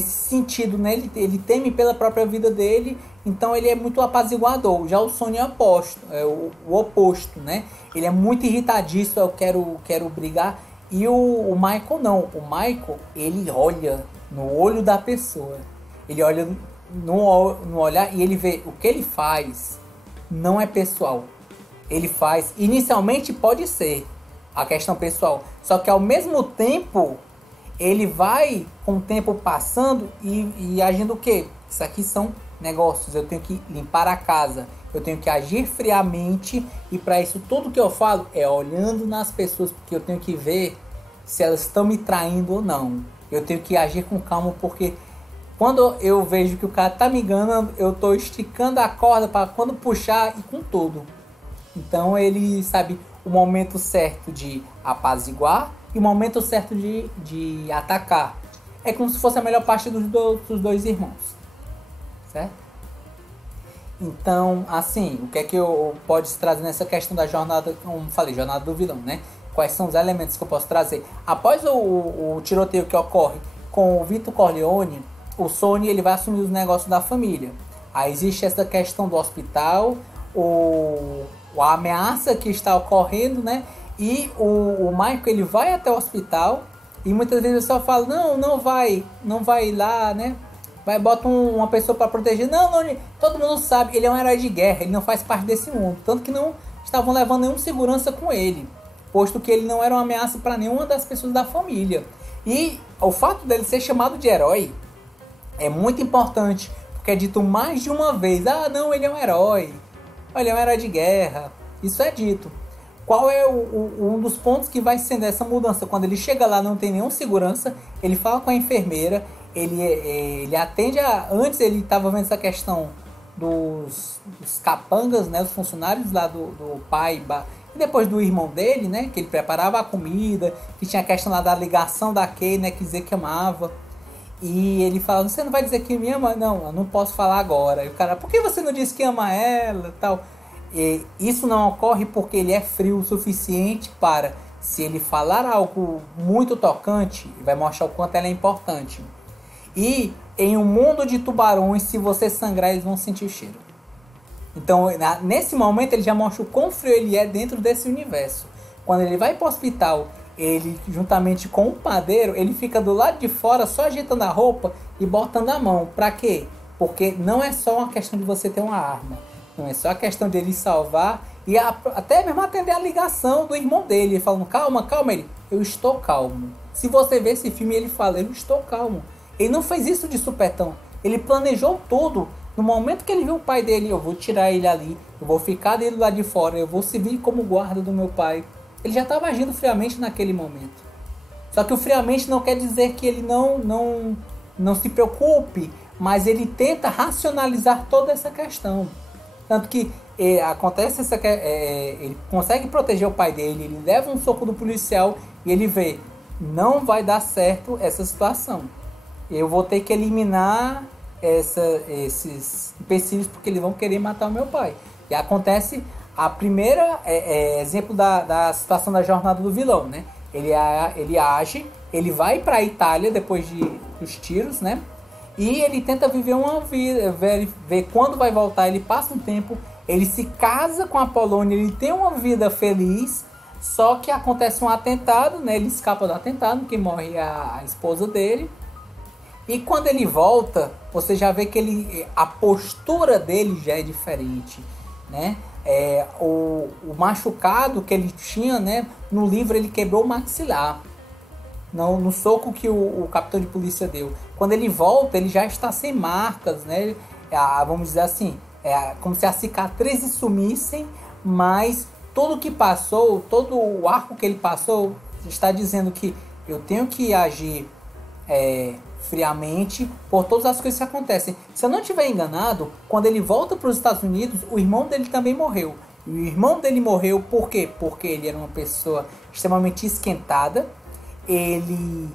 sentido, né? Ele teme pela própria vida dele, então ele é muito apaziguador. Já o Sonny é o oposto, né? Ele é muito irritadiço, eu quero brigar. E o Michael não. O Michael, ele olha no olho da pessoa. Ele olha no olhar e ele vê o que ele faz não é pessoal. Ele faz, inicialmente pode ser a questão pessoal, só que ao mesmo tempo ele vai, com o tempo passando e agindo o quê? Isso aqui são negócios, eu tenho que limpar a casa, eu tenho que agir friamente, e para isso tudo que eu falo é olhando nas pessoas, porque eu tenho que ver se elas estão me traindo ou não. Eu tenho que agir com calma, porque quando eu vejo que o cara tá me enganando, eu tô esticando a corda para quando puxar e com tudo. Então ele sabe o momento certo de apaziguar e o momento certo de atacar. É como se fosse a melhor parte dos dois irmãos. Certo? Então, assim, o que é que eu posso trazer nessa questão da jornada, como falei, jornada do vilão, né? Quais são os elementos que eu posso trazer? Após o tiroteio que ocorre com o Vito Corleone, o Sonny ele vai assumir os negócios da família. Aí existe essa questão do hospital, a ameaça que está ocorrendo, né? E o Michael ele vai até o hospital e muitas vezes o pessoal fala, não vai lá, né? Bota uma pessoa para proteger. Não, todo mundo sabe, ele é um herói de guerra, ele não faz parte desse mundo. Tanto que não estavam levando nenhuma segurança com ele, posto que ele não era uma ameaça para nenhuma das pessoas da família. E o fato dele ser chamado de herói é muito importante, porque é dito mais de uma vez, ele é um herói, ele é um herói de guerra. Isso é dito. Qual é um dos pontos que vai sendo essa mudança? Quando ele chega lá, não tem nenhuma segurança, ele fala com a enfermeira, ele atende antes ele estava vendo essa questão dos capangas, né, os funcionários lá do pai e depois do irmão dele, né, que ele preparava a comida, que tinha a questão lá da ligação da Kay, né, que dizia que amava. E ele fala, você não vai dizer que me ama? Não, eu não posso falar agora. E o cara, por que você não disse que ama ela? Tal. E isso não ocorre porque ele é frio o suficiente para, se ele falar algo muito tocante, vai mostrar o quanto ela é importante. E em um mundo de tubarões, se você sangrar, eles vão sentir o cheiro. Então, nesse momento, ele já mostra o quão frio ele é dentro desse universo. Quando ele vai para o hospital, ele, juntamente com o padeiro, ele fica do lado de fora só ajeitando a roupa e botando a mão. Pra quê? Porque não é só uma questão de você ter uma arma. Não é só a questão dele salvar e até mesmo atender a ligação do irmão dele. Ele falando, calma, ele, eu estou calmo. Se você ver esse filme, ele fala, eu estou calmo. Ele não fez isso de supetão. Ele planejou tudo. No momento que ele viu o pai dele, eu vou tirar ele ali, eu vou ficar dele lá de fora, eu vou servir como guarda do meu pai. Ele já estava agindo friamente naquele momento. Só que o friamente não quer dizer que ele não se preocupe, mas ele tenta racionalizar toda essa questão. Tanto que acontece ele consegue proteger o pai dele, ele leva um soco do policial e ele vê, não vai dar certo essa situação. Eu vou ter que eliminar esses empecilhos porque eles vão querer matar o meu pai. E acontece a primeira exemplo da situação da jornada do vilão, né? Ele age, ele vai para a Itália depois dos tiros, né? E ele tenta viver uma vida, ver quando vai voltar, ele passa um tempo, ele se casa com a Polônia, ele tem uma vida feliz, só que acontece um atentado, né? Ele escapa do atentado, que morre a esposa dele. E quando ele volta, você já vê que a postura dele já é diferente, né? O machucado que ele tinha, né? No livro ele quebrou o maxilar. No soco que o capitão de polícia deu. Quando ele volta, ele já está sem marcas, né? Vamos dizer assim, como se as cicatrizes sumissem, mas tudo que passou, todo o arco que ele passou, está dizendo que eu tenho que agir friamente por todas as coisas que acontecem. Se eu não estiver enganado, quando ele volta para os Estados Unidos, o irmão dele também morreu. E o irmão dele morreu por quê? Porque ele era uma pessoa extremamente esquentada. Ele,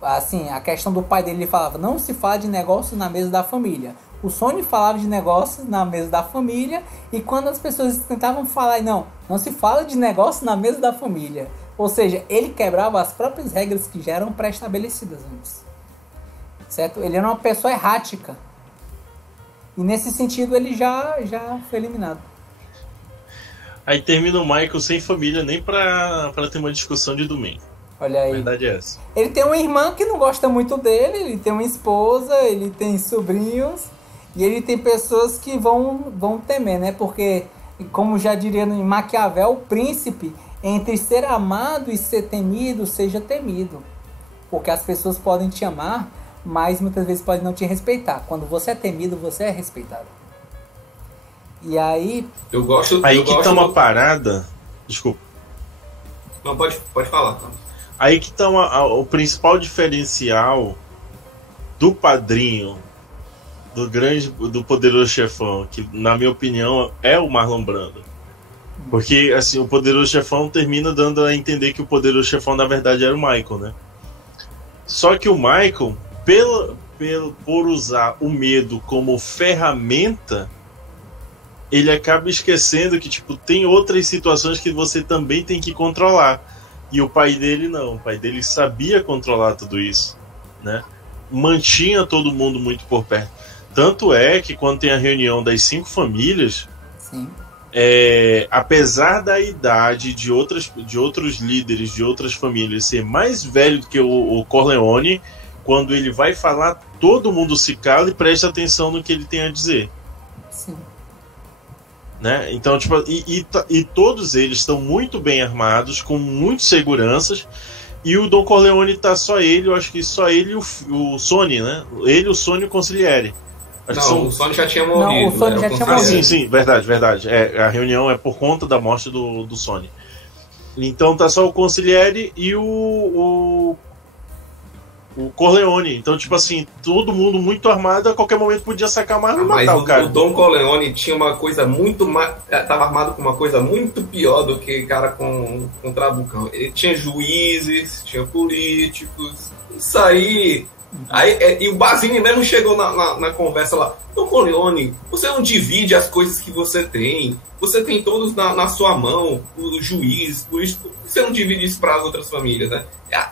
assim, a questão do pai dele, ele falava, não se fala de negócio na mesa da família. O Sonny falava de negócios na mesa da família, e quando as pessoas tentavam falar, não se fala de negócio na mesa da família. Ou seja, ele quebrava as próprias regras que já eram pré-estabelecidas antes. Certo? Ele era uma pessoa errática. E nesse sentido ele já foi eliminado. Aí termina o Michael sem família nem pra ter uma discussão de domingo. Olha aí. A verdade é essa. Ele tem uma irmã que não gosta muito dele, ele tem uma esposa, ele tem sobrinhos, e ele tem pessoas que vão temer, né? Porque, como já diria em Maquiavel, o príncipe, entre ser amado e ser temido, seja temido. Porque as pessoas podem te amar, mas muitas vezes podem não te respeitar. Quando você é temido, você é respeitado. E aí... Aí que tá uma parada... Desculpa. Não, pode falar, tá? Aí que tá o principal diferencial do Padrinho, do Poderoso Chefão, que na minha opinião é o Marlon Brando. Porque assim, o Poderoso Chefão termina dando a entender que o Poderoso Chefão na verdade era o Michael, né? Só que o Michael, por usar o medo como ferramenta, ele acaba esquecendo que tipo, tem outras situações que você também tem que controlar. E o pai dele não. O pai dele sabia controlar tudo isso, né? Mantinha todo mundo muito por perto. Tanto é que quando tem a reunião das 5 famílias, Sim. Apesar da idade de outros líderes de outras famílias ser mais velho do que o Corleone, quando ele vai falar, todo mundo se cala e presta atenção no que ele tem a dizer. Sim. Né? Então, tipo, e todos eles estão muito bem armados, com muitas seguranças, e o Don Corleone tá só ele, eu acho que só ele e o Sonny, né? Ele, o Sonny e o Consigliere. O Sonny já tinha morrido. Não, o Sonny já tinha morrido. Sim, verdade. A reunião é por conta da morte do Sonny. Então tá só o Consigliere e o Corleone. Então, tipo assim, todo mundo muito armado, a qualquer momento podia sacar mais e matar o cara. O Don Corleone tinha uma coisa muito mais... Tava armado com uma coisa muito pior do que cara com trabucão. Ele tinha juízes, tinha políticos. Isso aí... e o Basini mesmo chegou na conversa lá. Don Corleone, você não divide as coisas que você tem. Você tem todos na sua mão, o juiz, por isso você não divide isso para as outras famílias, né?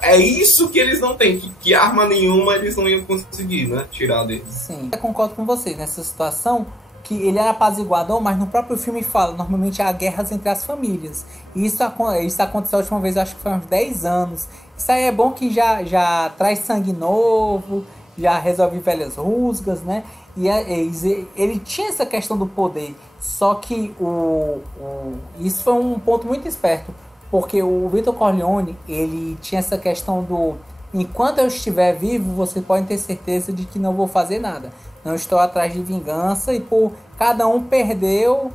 É isso que eles não têm, que arma nenhuma eles não iam conseguir, né? Tirar deles. Sim, eu concordo com vocês nessa situação, que ele era apaziguador, mas no próprio filme fala, normalmente há guerras entre as famílias. E isso aconteceu a última vez, acho que foi há uns 10 anos. Isso aí é bom que já traz sangue novo, já resolve velhas rusgas, né? E ele tinha essa questão do poder, só que isso foi um ponto muito esperto, porque o Vito Corleone, ele tinha essa questão do: enquanto eu estiver vivo, você pode ter certeza de que não vou fazer nada. Não estou atrás de vingança, e por cada um perdeu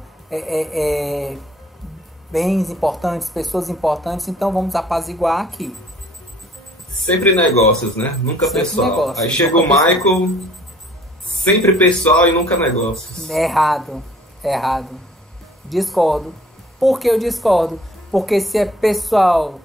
bens importantes, pessoas importantes, então vamos apaziguar aqui. Sempre negócios, né? Nunca sempre pessoal. Negócios, aí chega o Michael, pessoal. Sempre pessoal e nunca negócios. Errado. Discordo. Por que eu discordo? Porque se é pessoal,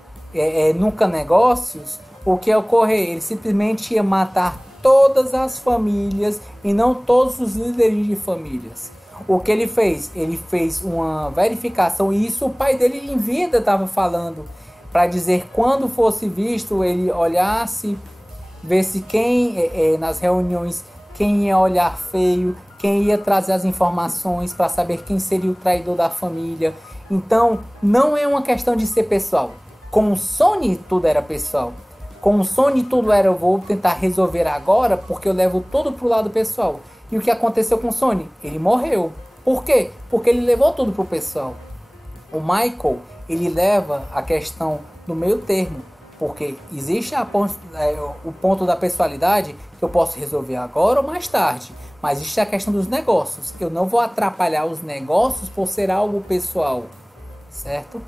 nunca negócios, o que ia ocorrer? Ele simplesmente ia matar todas as famílias e não todos os líderes de famílias. O que ele fez? Ele fez uma verificação, e isso o pai dele em vida estava falando, para dizer quando fosse visto, ele olhasse, ver se nas reuniões, quem ia olhar feio, quem ia trazer as informações para saber quem seria o traidor da família. Então, não é uma questão de ser pessoal. Com o Sonny, tudo era pessoal. Com o Sonny, tudo era: eu vou tentar resolver agora, porque eu levo tudo pro lado pessoal. E o que aconteceu com o Sonny? Ele morreu. Por quê? Porque ele levou tudo pro pessoal. O Michael, ele leva a questão no meio termo, porque existe o ponto da pessoalidade, que eu posso resolver agora ou mais tarde, mas existe a questão dos negócios. Eu não vou atrapalhar os negócios por ser algo pessoal, certo?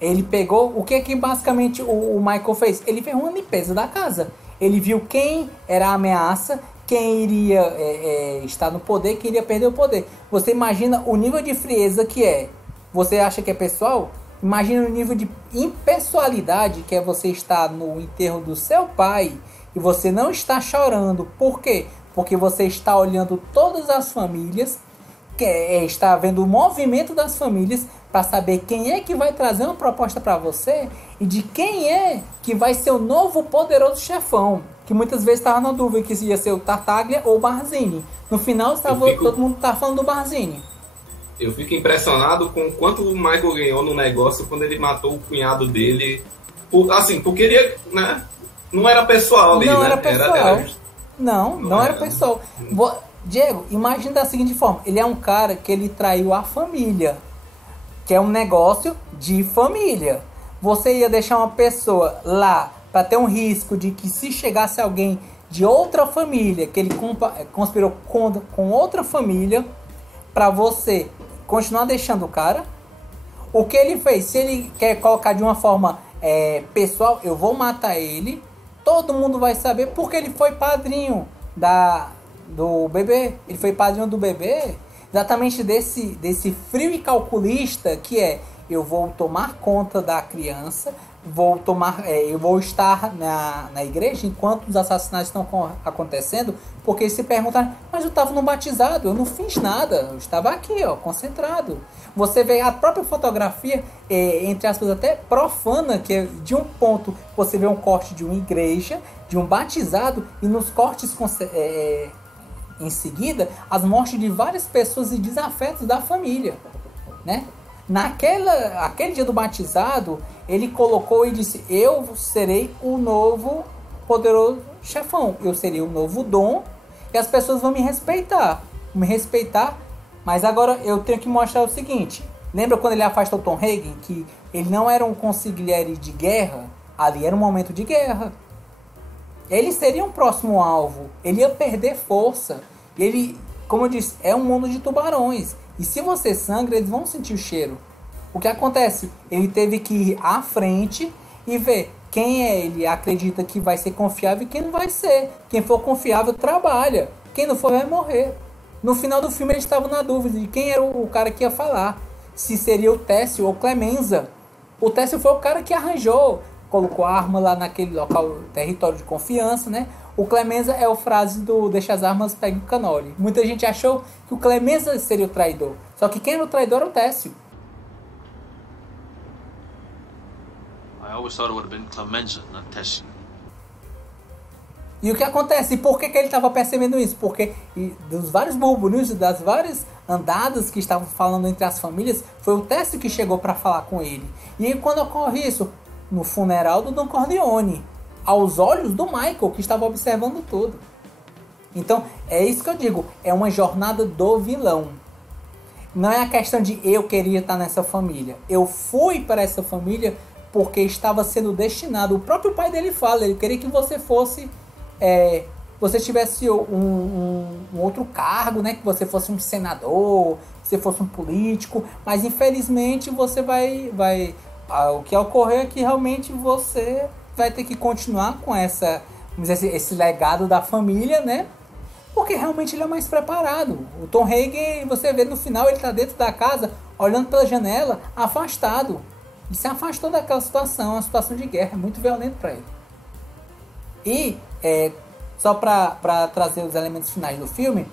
Ele pegou, o que basicamente o Michael fez? Ele fez uma limpeza da casa. Ele viu quem era a ameaça, quem iria estar no poder, quem iria perder o poder. Você imagina o nível de frieza que é. Você acha que é pessoal? Imagina o nível de impessoalidade que é você estar no enterro do seu pai e você não está chorando. Por quê? Porque você está olhando todas as famílias, está vendo o movimento das famílias para saber quem é que vai trazer uma proposta para você e de quem é que vai ser o novo poderoso chefão. Que muitas vezes estava na dúvida que ia ser o Tartaglia ou o Barzini. No final todo mundo estava falando do Barzini. Eu fico impressionado com o quanto o Michael ganhou no negócio quando ele matou o cunhado dele. Porque ele, né, não era pessoal ali, não né? Era pessoal. Não era pessoal. Diego, imagina da seguinte forma. Ele é um cara que ele traiu a família. Que é um negócio de família. Você ia deixar uma pessoa lá para ter um risco de que se chegasse alguém de outra família, que ele conspirou com outra família, para você continuar deixando o cara? O que ele fez? Se ele quer colocar de uma forma pessoal, eu vou matar ele, todo mundo vai saber porque ele foi padrinho do bebê. Ele foi padrinho do bebê exatamente desse frio e calculista que eu vou tomar conta da criança, eu vou estar na igreja enquanto os assassinatos estão acontecendo, porque eles se perguntaram, mas eu estava no batizado, eu não fiz nada, eu estava aqui, concentrado. Você vê a própria fotografia, entre aspas, até profana, que é de um ponto, você vê um corte de uma igreja, de um batizado, e nos cortes em seguida, as mortes de várias pessoas e desafetos da família, né? Aquele dia do batizado, ele colocou e disse, eu serei o novo poderoso chefão, eu serei o novo Dom, e as pessoas vão me respeitar, mas agora eu tenho que mostrar o seguinte, lembra quando ele afastou Tom Hagen, que ele não era um consigliere de guerra, ali era um momento de guerra, ele seria um próximo alvo, ele ia perder força, ele, como eu disse, é um mundo de tubarões, e se você sangra, eles vão sentir o cheiro. O que acontece? Ele teve que ir à frente e ver quem ele acredita que vai ser confiável e quem não vai ser. Quem for confiável trabalha, quem não for vai morrer. No final do filme eles estavam na dúvida de quem era o cara que ia falar. Se seria o Técio ou Clemenza. O Técio foi o cara que arranjou, colocou a arma lá naquele local, território de confiança, né? O Clemenza é o frase do deixa as armas, pegue o canole. Muita gente achou que o Clemenza seria o traidor. Só que quem era o traidor era o Técio. I always thought it would have been Clemenza, not Tessie. E o que acontece? E por que ele estava percebendo isso? Porque dos vários burburinhos, das várias andadas que estavam falando entre as famílias, foi o Técio que chegou para falar com ele. E aí, quando ocorre isso? No funeral do Don Corleone. Aos olhos do Michael, que estava observando tudo. Então, é isso que eu digo. É uma jornada do vilão. Não é a questão de eu queria estar nessa família. Eu fui para essa família porque estava sendo destinado. O próprio pai dele fala, ele queria que você fosse... você tivesse um outro cargo, né? Que você fosse um senador, que você fosse um político. Mas, infelizmente, você vai o que ocorreu é que realmente você vai ter que continuar com esse legado da família, né? Porque realmente ele é mais preparado. O Tom Hagen, você vê no final, ele está dentro da casa, olhando pela janela, afastado. Ele se afastou daquela situação, uma situação de guerra, é muito violento para ele. E, só para trazer os elementos finais do filme,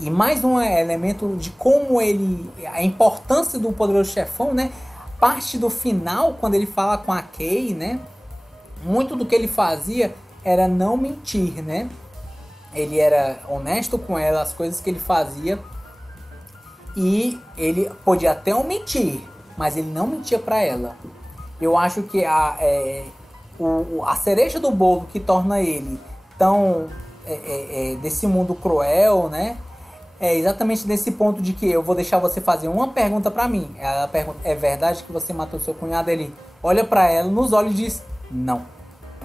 e mais um elemento de como a importância do poderoso chefão, né? Parte do final, quando ele fala com a Kay, né? Muito do que ele fazia era não mentir, né? Ele era honesto com ela, as coisas que ele fazia. E ele podia até mentir, mas ele não mentia para ela. Eu acho que a cereja do bolo que torna ele tão desse mundo cruel, né? É exatamente nesse ponto de que eu vou deixar você fazer uma pergunta pra mim. Ela pergunta, é verdade que você matou seu cunhado? Ele olha pra ela nos olhos e diz, não.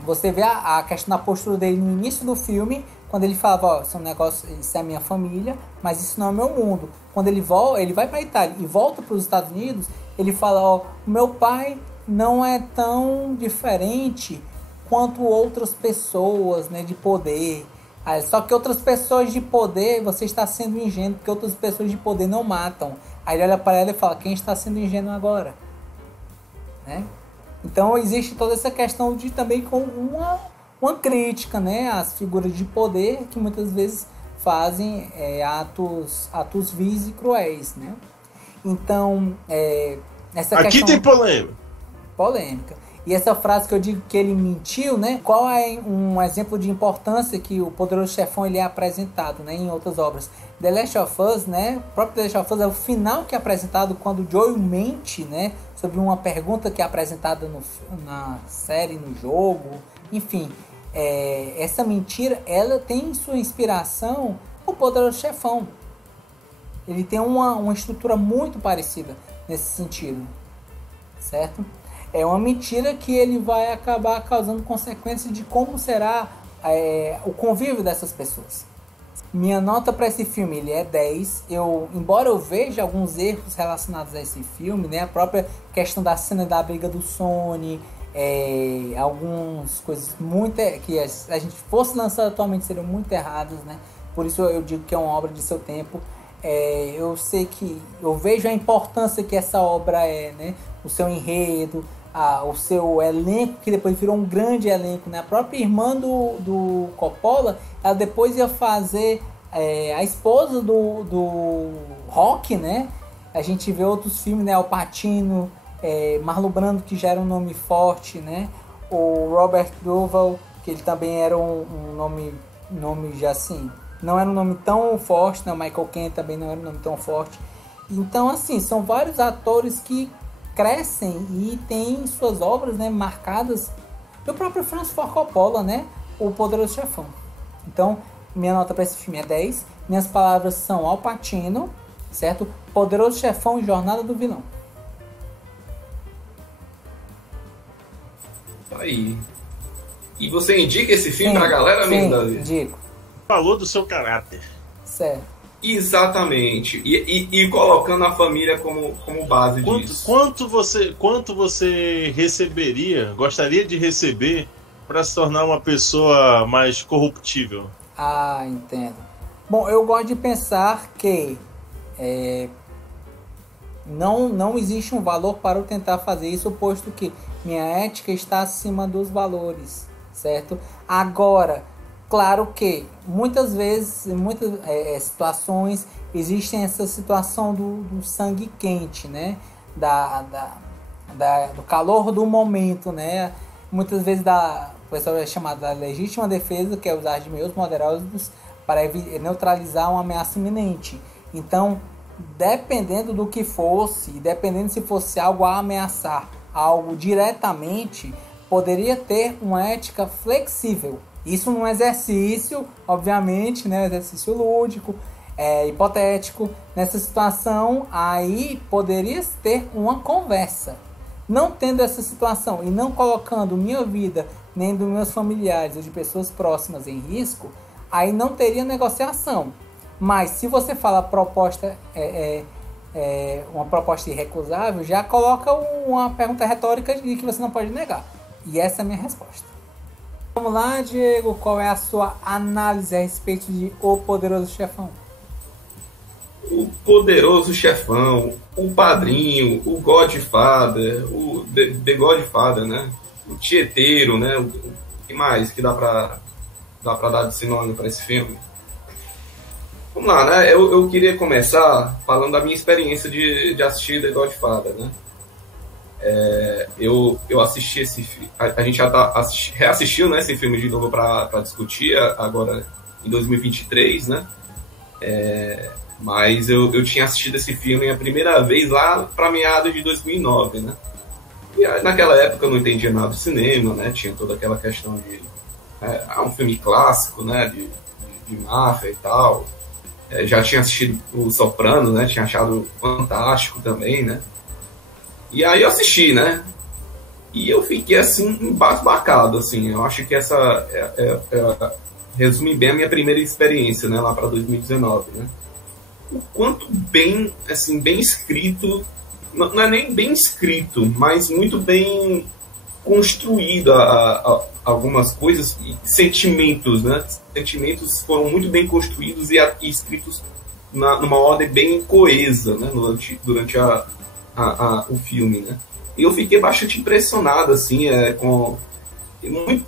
Você vê a questão da postura dele no início do filme, quando ele falava, isso é um negócio, isso é a minha família, mas isso não é o meu mundo. Quando ele vai pra Itália e volta para os Estados Unidos, ele fala, meu pai não é tão diferente quanto outras pessoas, né, de poder. Só que outras pessoas de poder, você está sendo ingênuo, porque outras pessoas de poder não matam. Aí ele olha para ela e fala, quem está sendo ingênuo agora? Né? Então existe toda essa questão de também com uma crítica, né, às figuras de poder que muitas vezes fazem atos vis e cruéis, né? Então, essa Aqui questão... tem polêmica. E essa frase que eu digo que ele mentiu, né? Qual é um exemplo de importância que o Poderoso Chefão ele é apresentado, né, em outras obras? The Last of Us, né? O próprio The Last of Us é o final que é apresentado quando o Joel mente, né, sobre uma pergunta que é apresentada na série, no jogo, enfim. Essa mentira, ela tem sua inspiração no Poderoso Chefão. Ele tem uma estrutura muito parecida nesse sentido, certo? É uma mentira que ele vai acabar causando consequências de como será o convívio dessas pessoas. Minha nota para esse filme ele é 10. Embora eu veja alguns erros relacionados a esse filme, né, a própria questão da cena da briga do Sony, algumas coisas muito que a gente fosse lançar atualmente seriam muito erradas, né? Por isso eu digo que é uma obra de seu tempo. Eu sei que eu vejo a importância que essa obra né? O seu enredo, o seu elenco, que depois virou um grande elenco, né? A própria irmã do Coppola, ela depois ia fazer a esposa do Rock, né? A gente vê outros filmes, né? Al Pacino, Marlon Brando, que já era um nome forte, né? O Robert Duvall, que ele também era um nome já assim, não era um nome tão forte, né? O Michael Caine também não era um nome tão forte. Então, assim, são vários atores que crescem e têm suas obras, né, marcadas pelo próprio Francis Ford Coppola, né? O Poderoso Chefão. Então, minha nota para esse filme é 10. Minhas palavras são Al Pacino, certo? Poderoso Chefão e Jornada do Vilão. Aí. E você indica esse filme pra galera, amigo Davi? Indico. Falou do seu caráter. Certo. Exatamente. E colocando a família como base disso. Quanto você gostaria de receber para se tornar uma pessoa mais corruptível? Ah, entendo. Bom, eu gosto de pensar que não existe um valor para eu tentar fazer isso, posto que minha ética está acima dos valores, certo? Agora, claro que muitas vezes, em muitas situações, existem essa situação do sangue quente, né? Do calor do momento, né? Muitas vezes o pessoal é chamado da legítima defesa, que é usar de meios moderados para neutralizar uma ameaça iminente. Então, dependendo do que fosse, dependendo se fosse algo a ameaçar, algo diretamente, poderia ter uma ética flexível. Isso num exercício, obviamente, né, exercício lúdico, hipotético. Nessa situação, aí poderia ter uma conversa. Não tendo essa situação e não colocando minha vida, nem dos meus familiares ou de pessoas próximas em risco, aí não teria negociação. Mas se você fala proposta uma proposta irrecusável, já coloca uma pergunta retórica de que você não pode negar. E essa é a minha resposta. Vamos lá, Diego, qual é a sua análise a respeito de O Poderoso Chefão? O Poderoso Chefão, o Padrinho, o Godfather, o The Godfather, né? O Tieteiro, né? O que mais que dá pra dar de sinônimo para esse filme? Vamos lá, né? Eu queria começar falando da minha experiência de assistir The Godfather, né? Eu assisti esse filme, a gente já reassistiu, né, esse filme de novo para discutir agora em 2023, né? Mas eu tinha assistido esse filme a primeira vez lá para meados de 2009, né? E naquela época eu não entendia nada do cinema, né? Tinha toda aquela questão de um filme clássico, né? De máfia e tal. Já tinha assistido o Soprano, né? Tinha achado fantástico também, né? E aí eu assisti, né? E eu fiquei assim, embasbacado, assim. Eu acho que essa resume bem a minha primeira experiência, né? Lá para 2019, né? O quanto bem, assim, bem escrito, não é nem bem escrito, mas muito bem construído algumas coisas, sentimentos, né? Sentimentos foram muito bem construídos e escritos numa ordem bem coesa, né? Durante o filme, né? E eu fiquei bastante impressionado, assim, com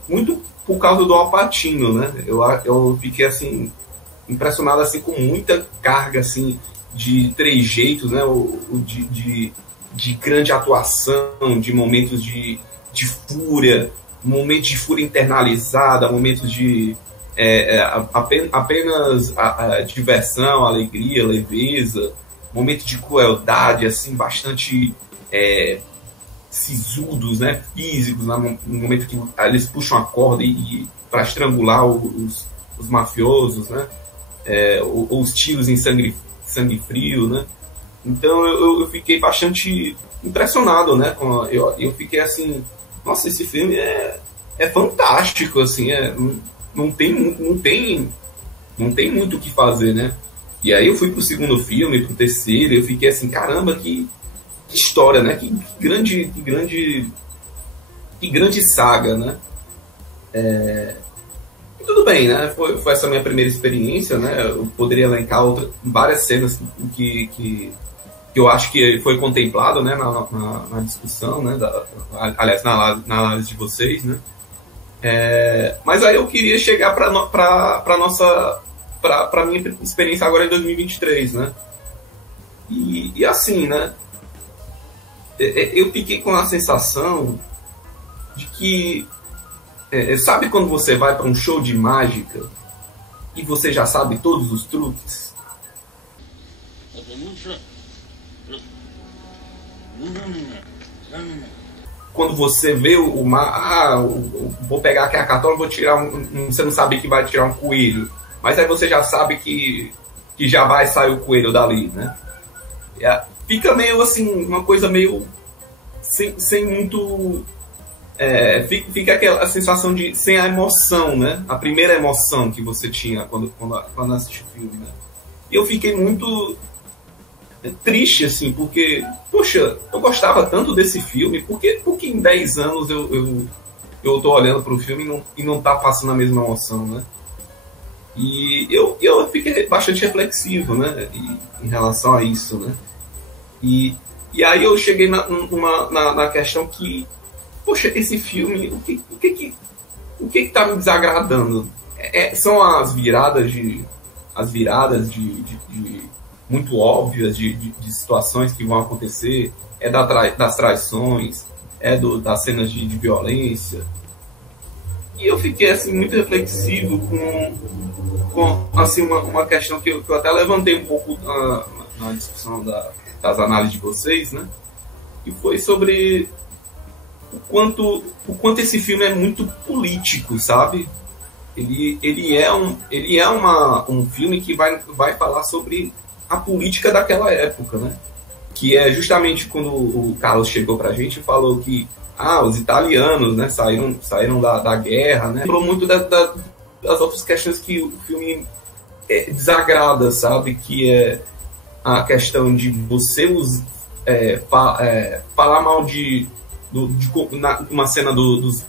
muito por causa do Al Pacino, né? Eu fiquei assim impressionado assim com muita carga assim de trejeitos, né? De grande atuação, de momentos de fúria, momentos de fúria internalizada, momentos de apenas a diversão, alegria, leveza, momentos de crueldade assim bastante sisudos, né, físicos, no momento que eles puxam a corda para estrangular os mafiosos, né, ou os tiros em sangue frio, né. Então eu fiquei bastante impressionado, né, eu fiquei assim, nossa, esse filme é fantástico, assim, não tem muito o que fazer, né. E aí eu fui pro segundo filme, pro terceiro, e eu fiquei assim, caramba, que história, né? Que grande saga, né? Tudo bem, né? Foi essa minha primeira experiência, né? Eu poderia elencar várias cenas que eu acho que foi contemplado, né? Na discussão, né? Aliás, na análise de vocês, né? Mas aí eu queria chegar para minha experiência agora em 2023, né? E assim, né? Eu fiquei com a sensação de que sabe quando você vai para um show de mágica e você já sabe todos os truques? Quando você vê vou pegar aqui a cartola, vou tirar você não sabe que vai tirar um coelho, mas aí você já sabe que já vai sair o coelho dali, né? Fica meio assim, uma coisa meio sem muito. Fica aquela sensação de sem a emoção, né? A primeira emoção que você tinha quando assistiu o filme, né? E eu fiquei muito triste, assim, porque, poxa, eu gostava tanto desse filme, porque em 10 anos eu tô olhando pro filme e não tá passando a mesma emoção, né? E eu fiquei bastante reflexivo, né? Em relação a isso, né? E aí eu cheguei na questão que, poxa, esse filme, o que tá me desagradando? São as viradas muito óbvias de situações que vão acontecer, das traições, das cenas de violência. E eu fiquei assim muito reflexivo com assim, uma questão que eu até levantei um pouco na discussão das análises de vocês, né? E foi sobre o quanto esse filme é muito político, sabe? Ele é um filme que vai falar sobre a política daquela época, né? Que é justamente quando o Carlos chegou pra gente e falou que os italianos, né, saíram da guerra, né? Falou muito das outras questões que o filme desagrada, sabe? Que é a questão de você falar mal uma cena das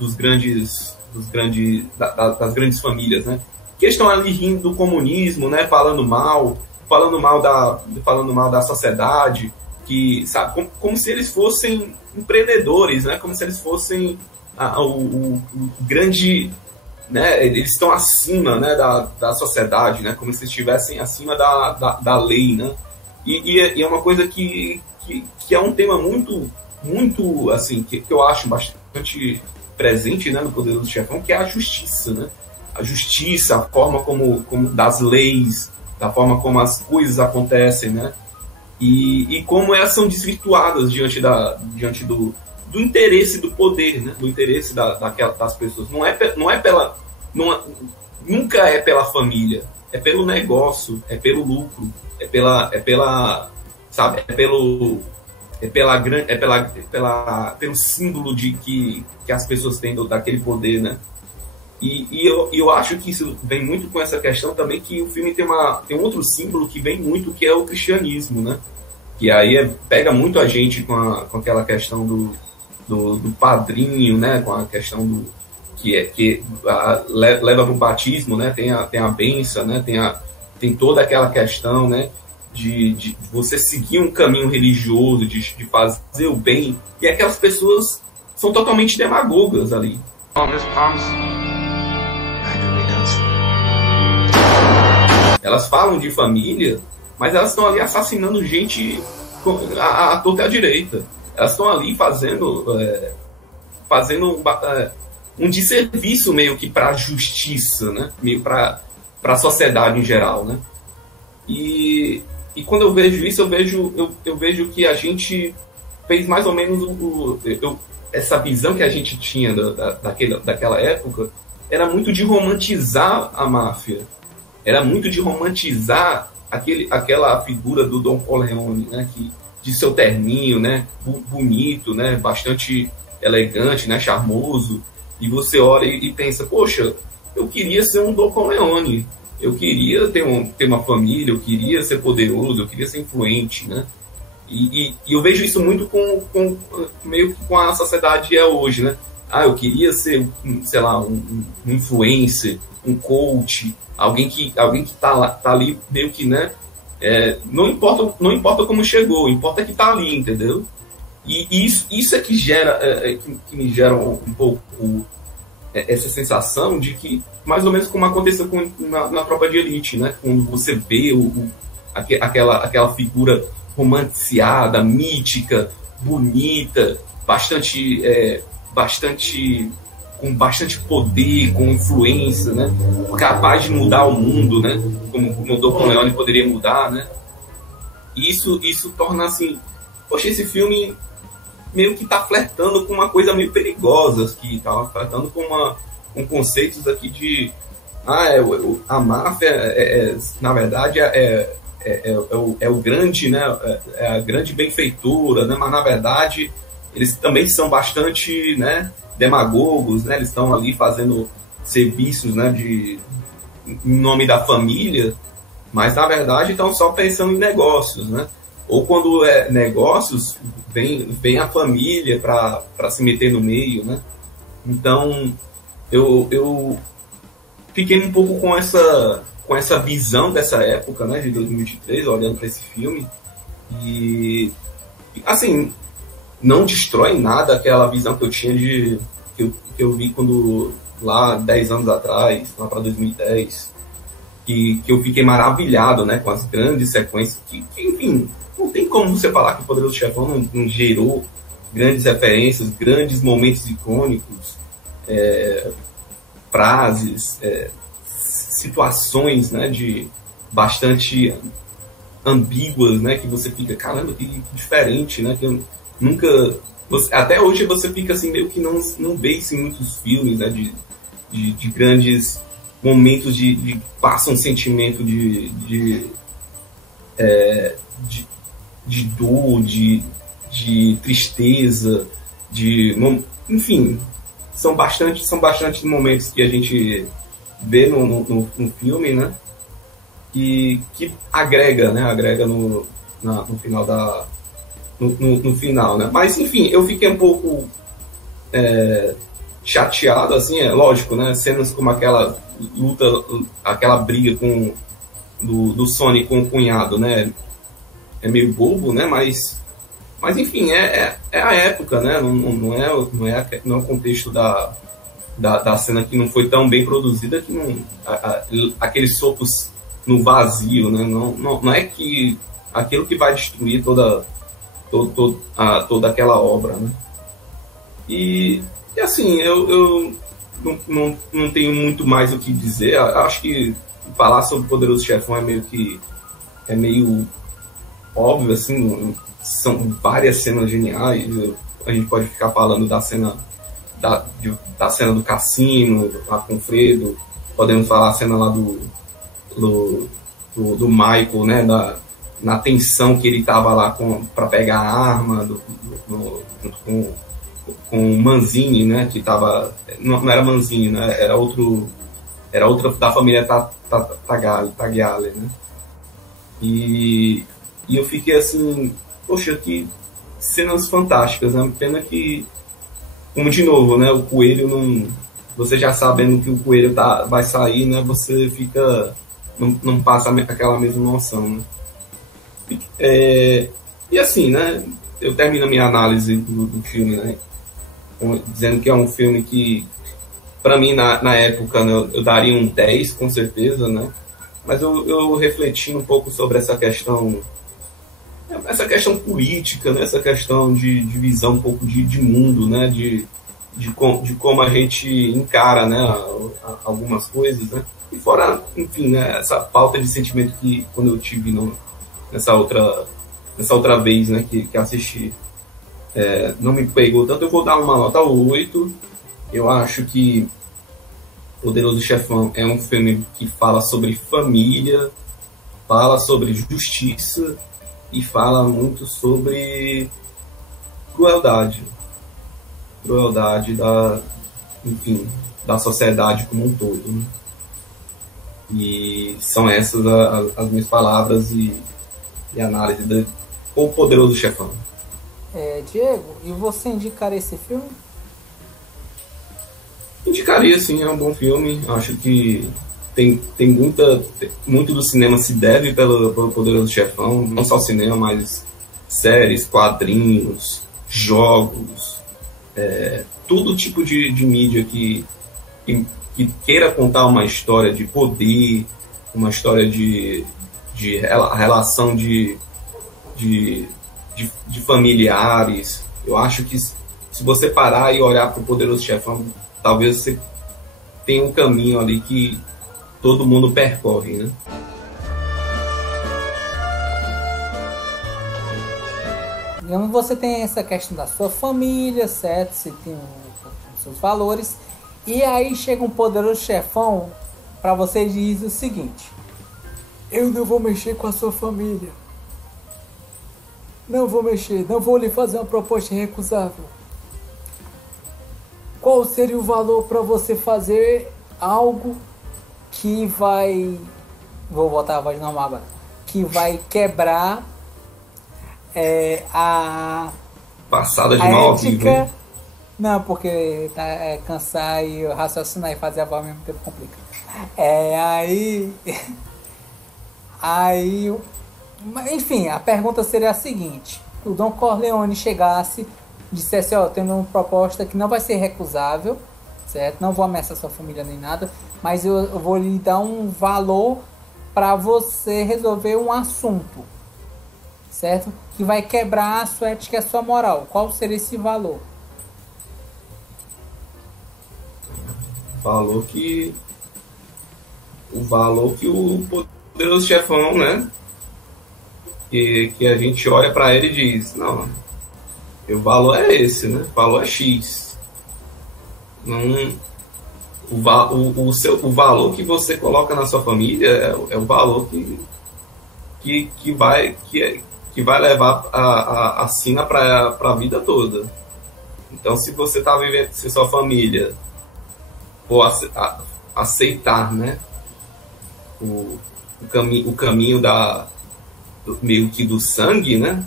grandes famílias, né? Que estão ali rindo do comunismo, né? Falando mal da sociedade, que sabe, como se eles fossem empreendedores, né? Como se eles fossem o grande, né? Eles estão acima, né? da sociedade, né? Como se estivessem acima da lei, né? E é uma coisa que é um tema muito, muito assim, que eu acho bastante presente, né, no Poderoso Chefão, que é a justiça, né? A justiça, a forma como das leis, da forma como as coisas acontecem, né? E como elas são desvirtuadas diante do interesse do poder, né? Do interesse das pessoas. Nunca é pela família, é pelo negócio, é pelo lucro, sabe? Pelo símbolo de que as pessoas têm daquele poder, né? E eu acho que isso vem muito com essa questão também, que o filme tem um outro símbolo que vem muito, que é o cristianismo, né? Que aí pega muito a gente com aquela questão do padrinho, né? Com a questão que leva para o batismo, né? Tem a bênção, né? Tem toda aquela questão, né? De você seguir um caminho religioso, de fazer o bem, e aquelas pessoas são totalmente demagogas ali. Oh, Miss Palms? Elas falam de família, mas elas estão ali assassinando gente à torta e à direita. Elas estão ali fazendo um desserviço meio que para a justiça, né? Meio para a sociedade em geral, né? E quando eu vejo isso, eu vejo que a gente fez mais ou menos essa visão que a gente tinha daquela época era muito de romantizar a máfia, era muito de romantizar aquela figura do Don Corleone, né? De seu terninho, né? Bonito, né? Bastante elegante, né? Charmoso. E você olha e pensa, poxa, eu queria ser um Don Corleone, eu queria ter uma família, eu queria ser poderoso, eu queria ser influente, né? E eu vejo isso muito meio que com a sociedade hoje, né? Eu queria ser, sei lá, um influencer, um coach, alguém que tá ali meio que, né? Não importa como chegou, importa que tá ali, entendeu? E isso é que que me gera um pouco essa sensação de que, mais ou menos como aconteceu na Tropa de Elite, né? Quando você vê aquela figura romanticiada, mítica, bonita, com bastante poder, com influência, né? Capaz de mudar o mundo, né? Como o Don Corleone poderia mudar, né? E isso torna assim, poxa, esse filme meio que tá flertando com uma coisa meio perigosa, que tá flertando com conceitos aqui de a máfia na verdade é o grande, né? É a grande benfeitora, né? Mas na verdade eles também são bastante, né, demagogos, né? Eles estão ali fazendo serviços, né, em nome da família, mas na verdade estão só pensando em negócios, né? Ou quando é negócios, vem a família para se meter no meio, né? Então eu fiquei um pouco com essa visão dessa época, né, de 2023, olhando para esse filme, e assim, não destrói nada aquela visão que eu tinha que eu vi quando lá 10 anos atrás, lá para 2010, que eu fiquei maravilhado, né, com as grandes sequências que enfim, não tem como você falar que o Poderoso Chefão não gerou grandes referências, grandes momentos icônicos, frases, situações, né, de bastante ambíguas, né, que você fica, caramba, que diferente, né, que eu nunca... até hoje você fica assim, meio que não vê isso em muitos filmes, né, de grandes momentos de passa um sentimento de dor, de tristeza, enfim, são bastante momentos que a gente vê no filme, né? Que agrega, né? Agrega no final no final, né? Mas enfim, eu fiquei um pouco chateado, assim, lógico, né? Cenas como aquela luta, aquela briga do Sonic com o cunhado, né? É meio bobo, né? Mas enfim, é a época, né? Não é o contexto da cena que não foi tão bem produzida, que aqueles socos no vazio, né? Não é que aquilo que vai destruir toda aquela obra, né? E assim, eu não tenho muito mais o que dizer. Acho que falar sobre o Poderoso Chefão é meio óbvio, assim, são várias cenas geniais. A gente pode ficar falando da cena da cena do cassino lá com o Fredo, podemos falar a cena lá do Michael, né, na tensão que ele tava lá para pegar a arma junto com o Manzini, né, que tava, não era Manzini, né, era outro da família Tagliale, né, e eu fiquei assim, poxa, que cenas fantásticas, né, pena que, como de novo, né, o coelho não, você já sabendo que o coelho vai sair, né, você fica, não passa aquela mesma noção, né. E assim, né, eu termino a minha análise do filme, né, dizendo que é um filme que Para mim, na época, né, eu daria um 10, com certeza, né? Mas eu refleti um pouco sobre essa questão política, né? Essa questão de visão um pouco de mundo, né? De como a gente encara, né? Algumas coisas, né? E fora, enfim, né? Essa falta de sentimento que quando eu tive nessa outra vez, né? Que assisti, não me pegou tanto. Eu vou dar uma nota 8. Eu acho que Poderoso Chefão é um filme que fala sobre família, fala sobre justiça e fala muito sobre crueldade da sociedade como um todo, né? E são essas as minhas palavras e análise do Poderoso Chefão. Diego, e você indicaria esse filme? Indicaria, sim, é um bom filme. Acho que muito do cinema se deve pelo Poderoso Chefão, não só cinema, mas séries, quadrinhos, jogos, todo tipo de mídia que queira contar uma história de poder, uma história de relação de familiares. Eu acho que se você parar e olhar para o Poderoso Chefão, talvez você tenha um caminho ali que todo mundo percorre, né? Você tem essa questão da sua família, certo? Você tem os seus valores. E aí chega um Poderoso Chefão para você e diz o seguinte: eu não vou mexer com a sua família. Não vou mexer, não vou lhe fazer uma proposta irrecusável. Qual seria o valor para você fazer algo que vai... Vou voltar a voz normal agora. Que vai quebrar a... Passada de mal ética. Não, porque cansar e raciocinar e fazer a voz ao mesmo tempo complica. Aí... Enfim, a pergunta seria a seguinte: o Don Corleone chegasse, dissesse, tendo uma proposta que não vai ser recusável, certo? Não vou ameaçar sua família nem nada, mas eu vou lhe dar um valor para você resolver um assunto, certo? Que vai quebrar a sua ética e a sua moral. Qual seria esse valor? O valor que o Poderoso Chefão, né? Que a gente olha para ele e diz, não, o valor é esse, né? O valor é X. Não, o valor que você coloca na sua família é o valor que vai levar a sina para a vida toda. Então, se você está vivendo, se sua família for aceitar, né, o caminho meio que do sangue, né?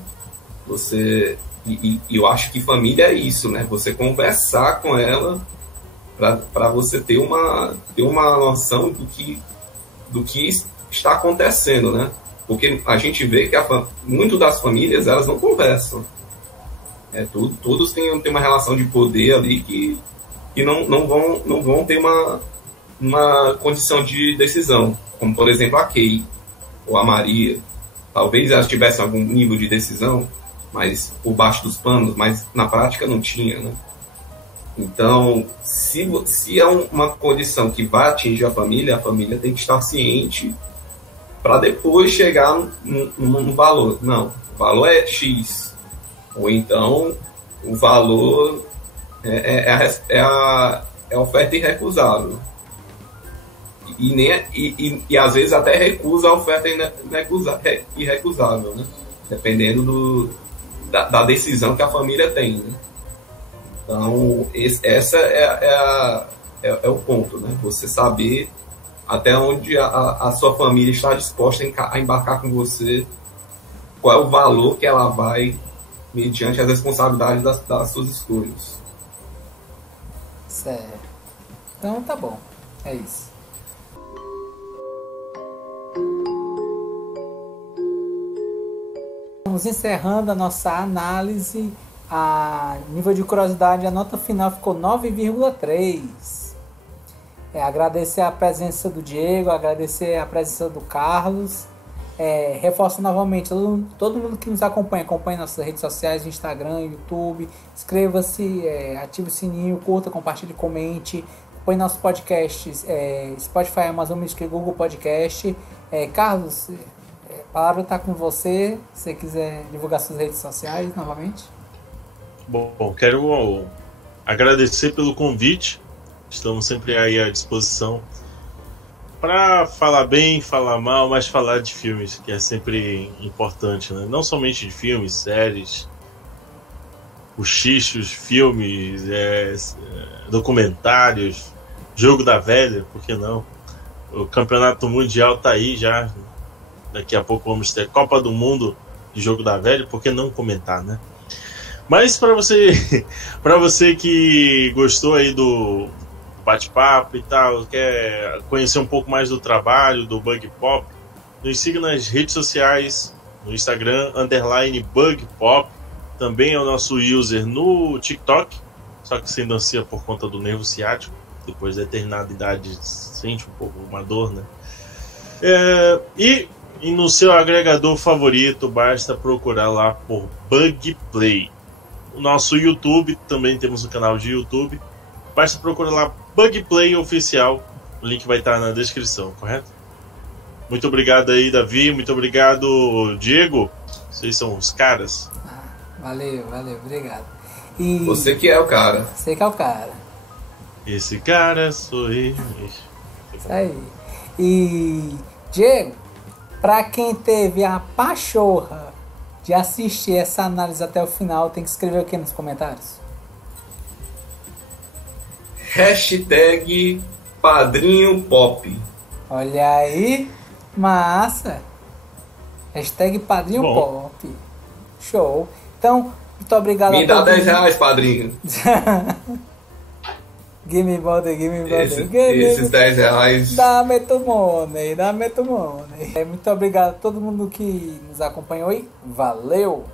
E eu acho que família é isso, né? Você conversar com ela para você ter uma noção do que está acontecendo, né? Porque a gente vê que muito das famílias, elas não conversam. Todos têm uma relação de poder ali que não vão ter uma condição de decisão, como por exemplo a Kay ou a Maria. Talvez elas tivessem algum nível de decisão, mas por baixo dos panos, mas na prática não tinha, né? Então, se é uma condição que vai atingir a família tem que estar ciente para depois chegar num valor. Não, o valor é X. Ou então, o valor é a oferta irrecusável. E às vezes até recusa a oferta irrecusável, né? Dependendo da decisão que a família tem, né? Então, essa é o ponto, né? Você saber até onde a sua família está disposta a embarcar com você, qual é o valor que ela vai, mediante as responsabilidades das suas escolhas. Certo. Então tá bom, é isso. Vamos encerrando a nossa análise. A nível de curiosidade, a nota final ficou 9,3. Agradecer a presença do Diego, agradecer a presença do Carlos. Reforço novamente, todo mundo que nos acompanha nossas redes sociais, Instagram, YouTube. Inscreva-se, ative o sininho, curta, compartilhe, comente. Acompanhe nossos podcasts, Spotify, Amazon Music e Google Podcast. Carlos, a palavra está com você. Se você quiser divulgar suas redes sociais novamente. Bom, quero agradecer pelo convite. Estamos sempre aí à disposição para falar bem, falar mal, mas falar de filmes, que é sempre importante, né? Não somente de filmes, séries, cochichos, filmes, documentários, jogo da velha, por que não? O campeonato mundial tá aí já. Daqui a pouco vamos ter Copa do Mundo de jogo da velha, por que não comentar, né? Mas para você que gostou aí do bate-papo e tal, quer conhecer um pouco mais do trabalho do Bug Pop, nos siga nas redes sociais, no Instagram, _Bug Pop, também é o nosso user no TikTok, só que sem dança por conta do nervo ciático, depois de determinada idade sente um pouco uma dor, né? E no seu agregador favorito, basta procurar lá por Bug Play. O nosso YouTube, também temos um canal de YouTube, basta procurar lá Bug Play Oficial, o link vai estar na descrição, correto? Muito obrigado aí, Davi, muito obrigado, Diego, vocês são os caras. Valeu, obrigado. Você que é o cara. Você que é o cara. Esse cara sou eu. Isso aí. E, Diego, pra quem teve a pachorra de assistir essa análise até o final, tem que escrever aqui nos comentários. #PadrinhoPop. Olha aí, massa. #PadrinhoPop. Show. Então, muito obrigado Me dá R$10, padrinho. Give me money. Esses R$10. Dá-me tu money. Muito obrigado a todo mundo que nos acompanhou aí. Valeu!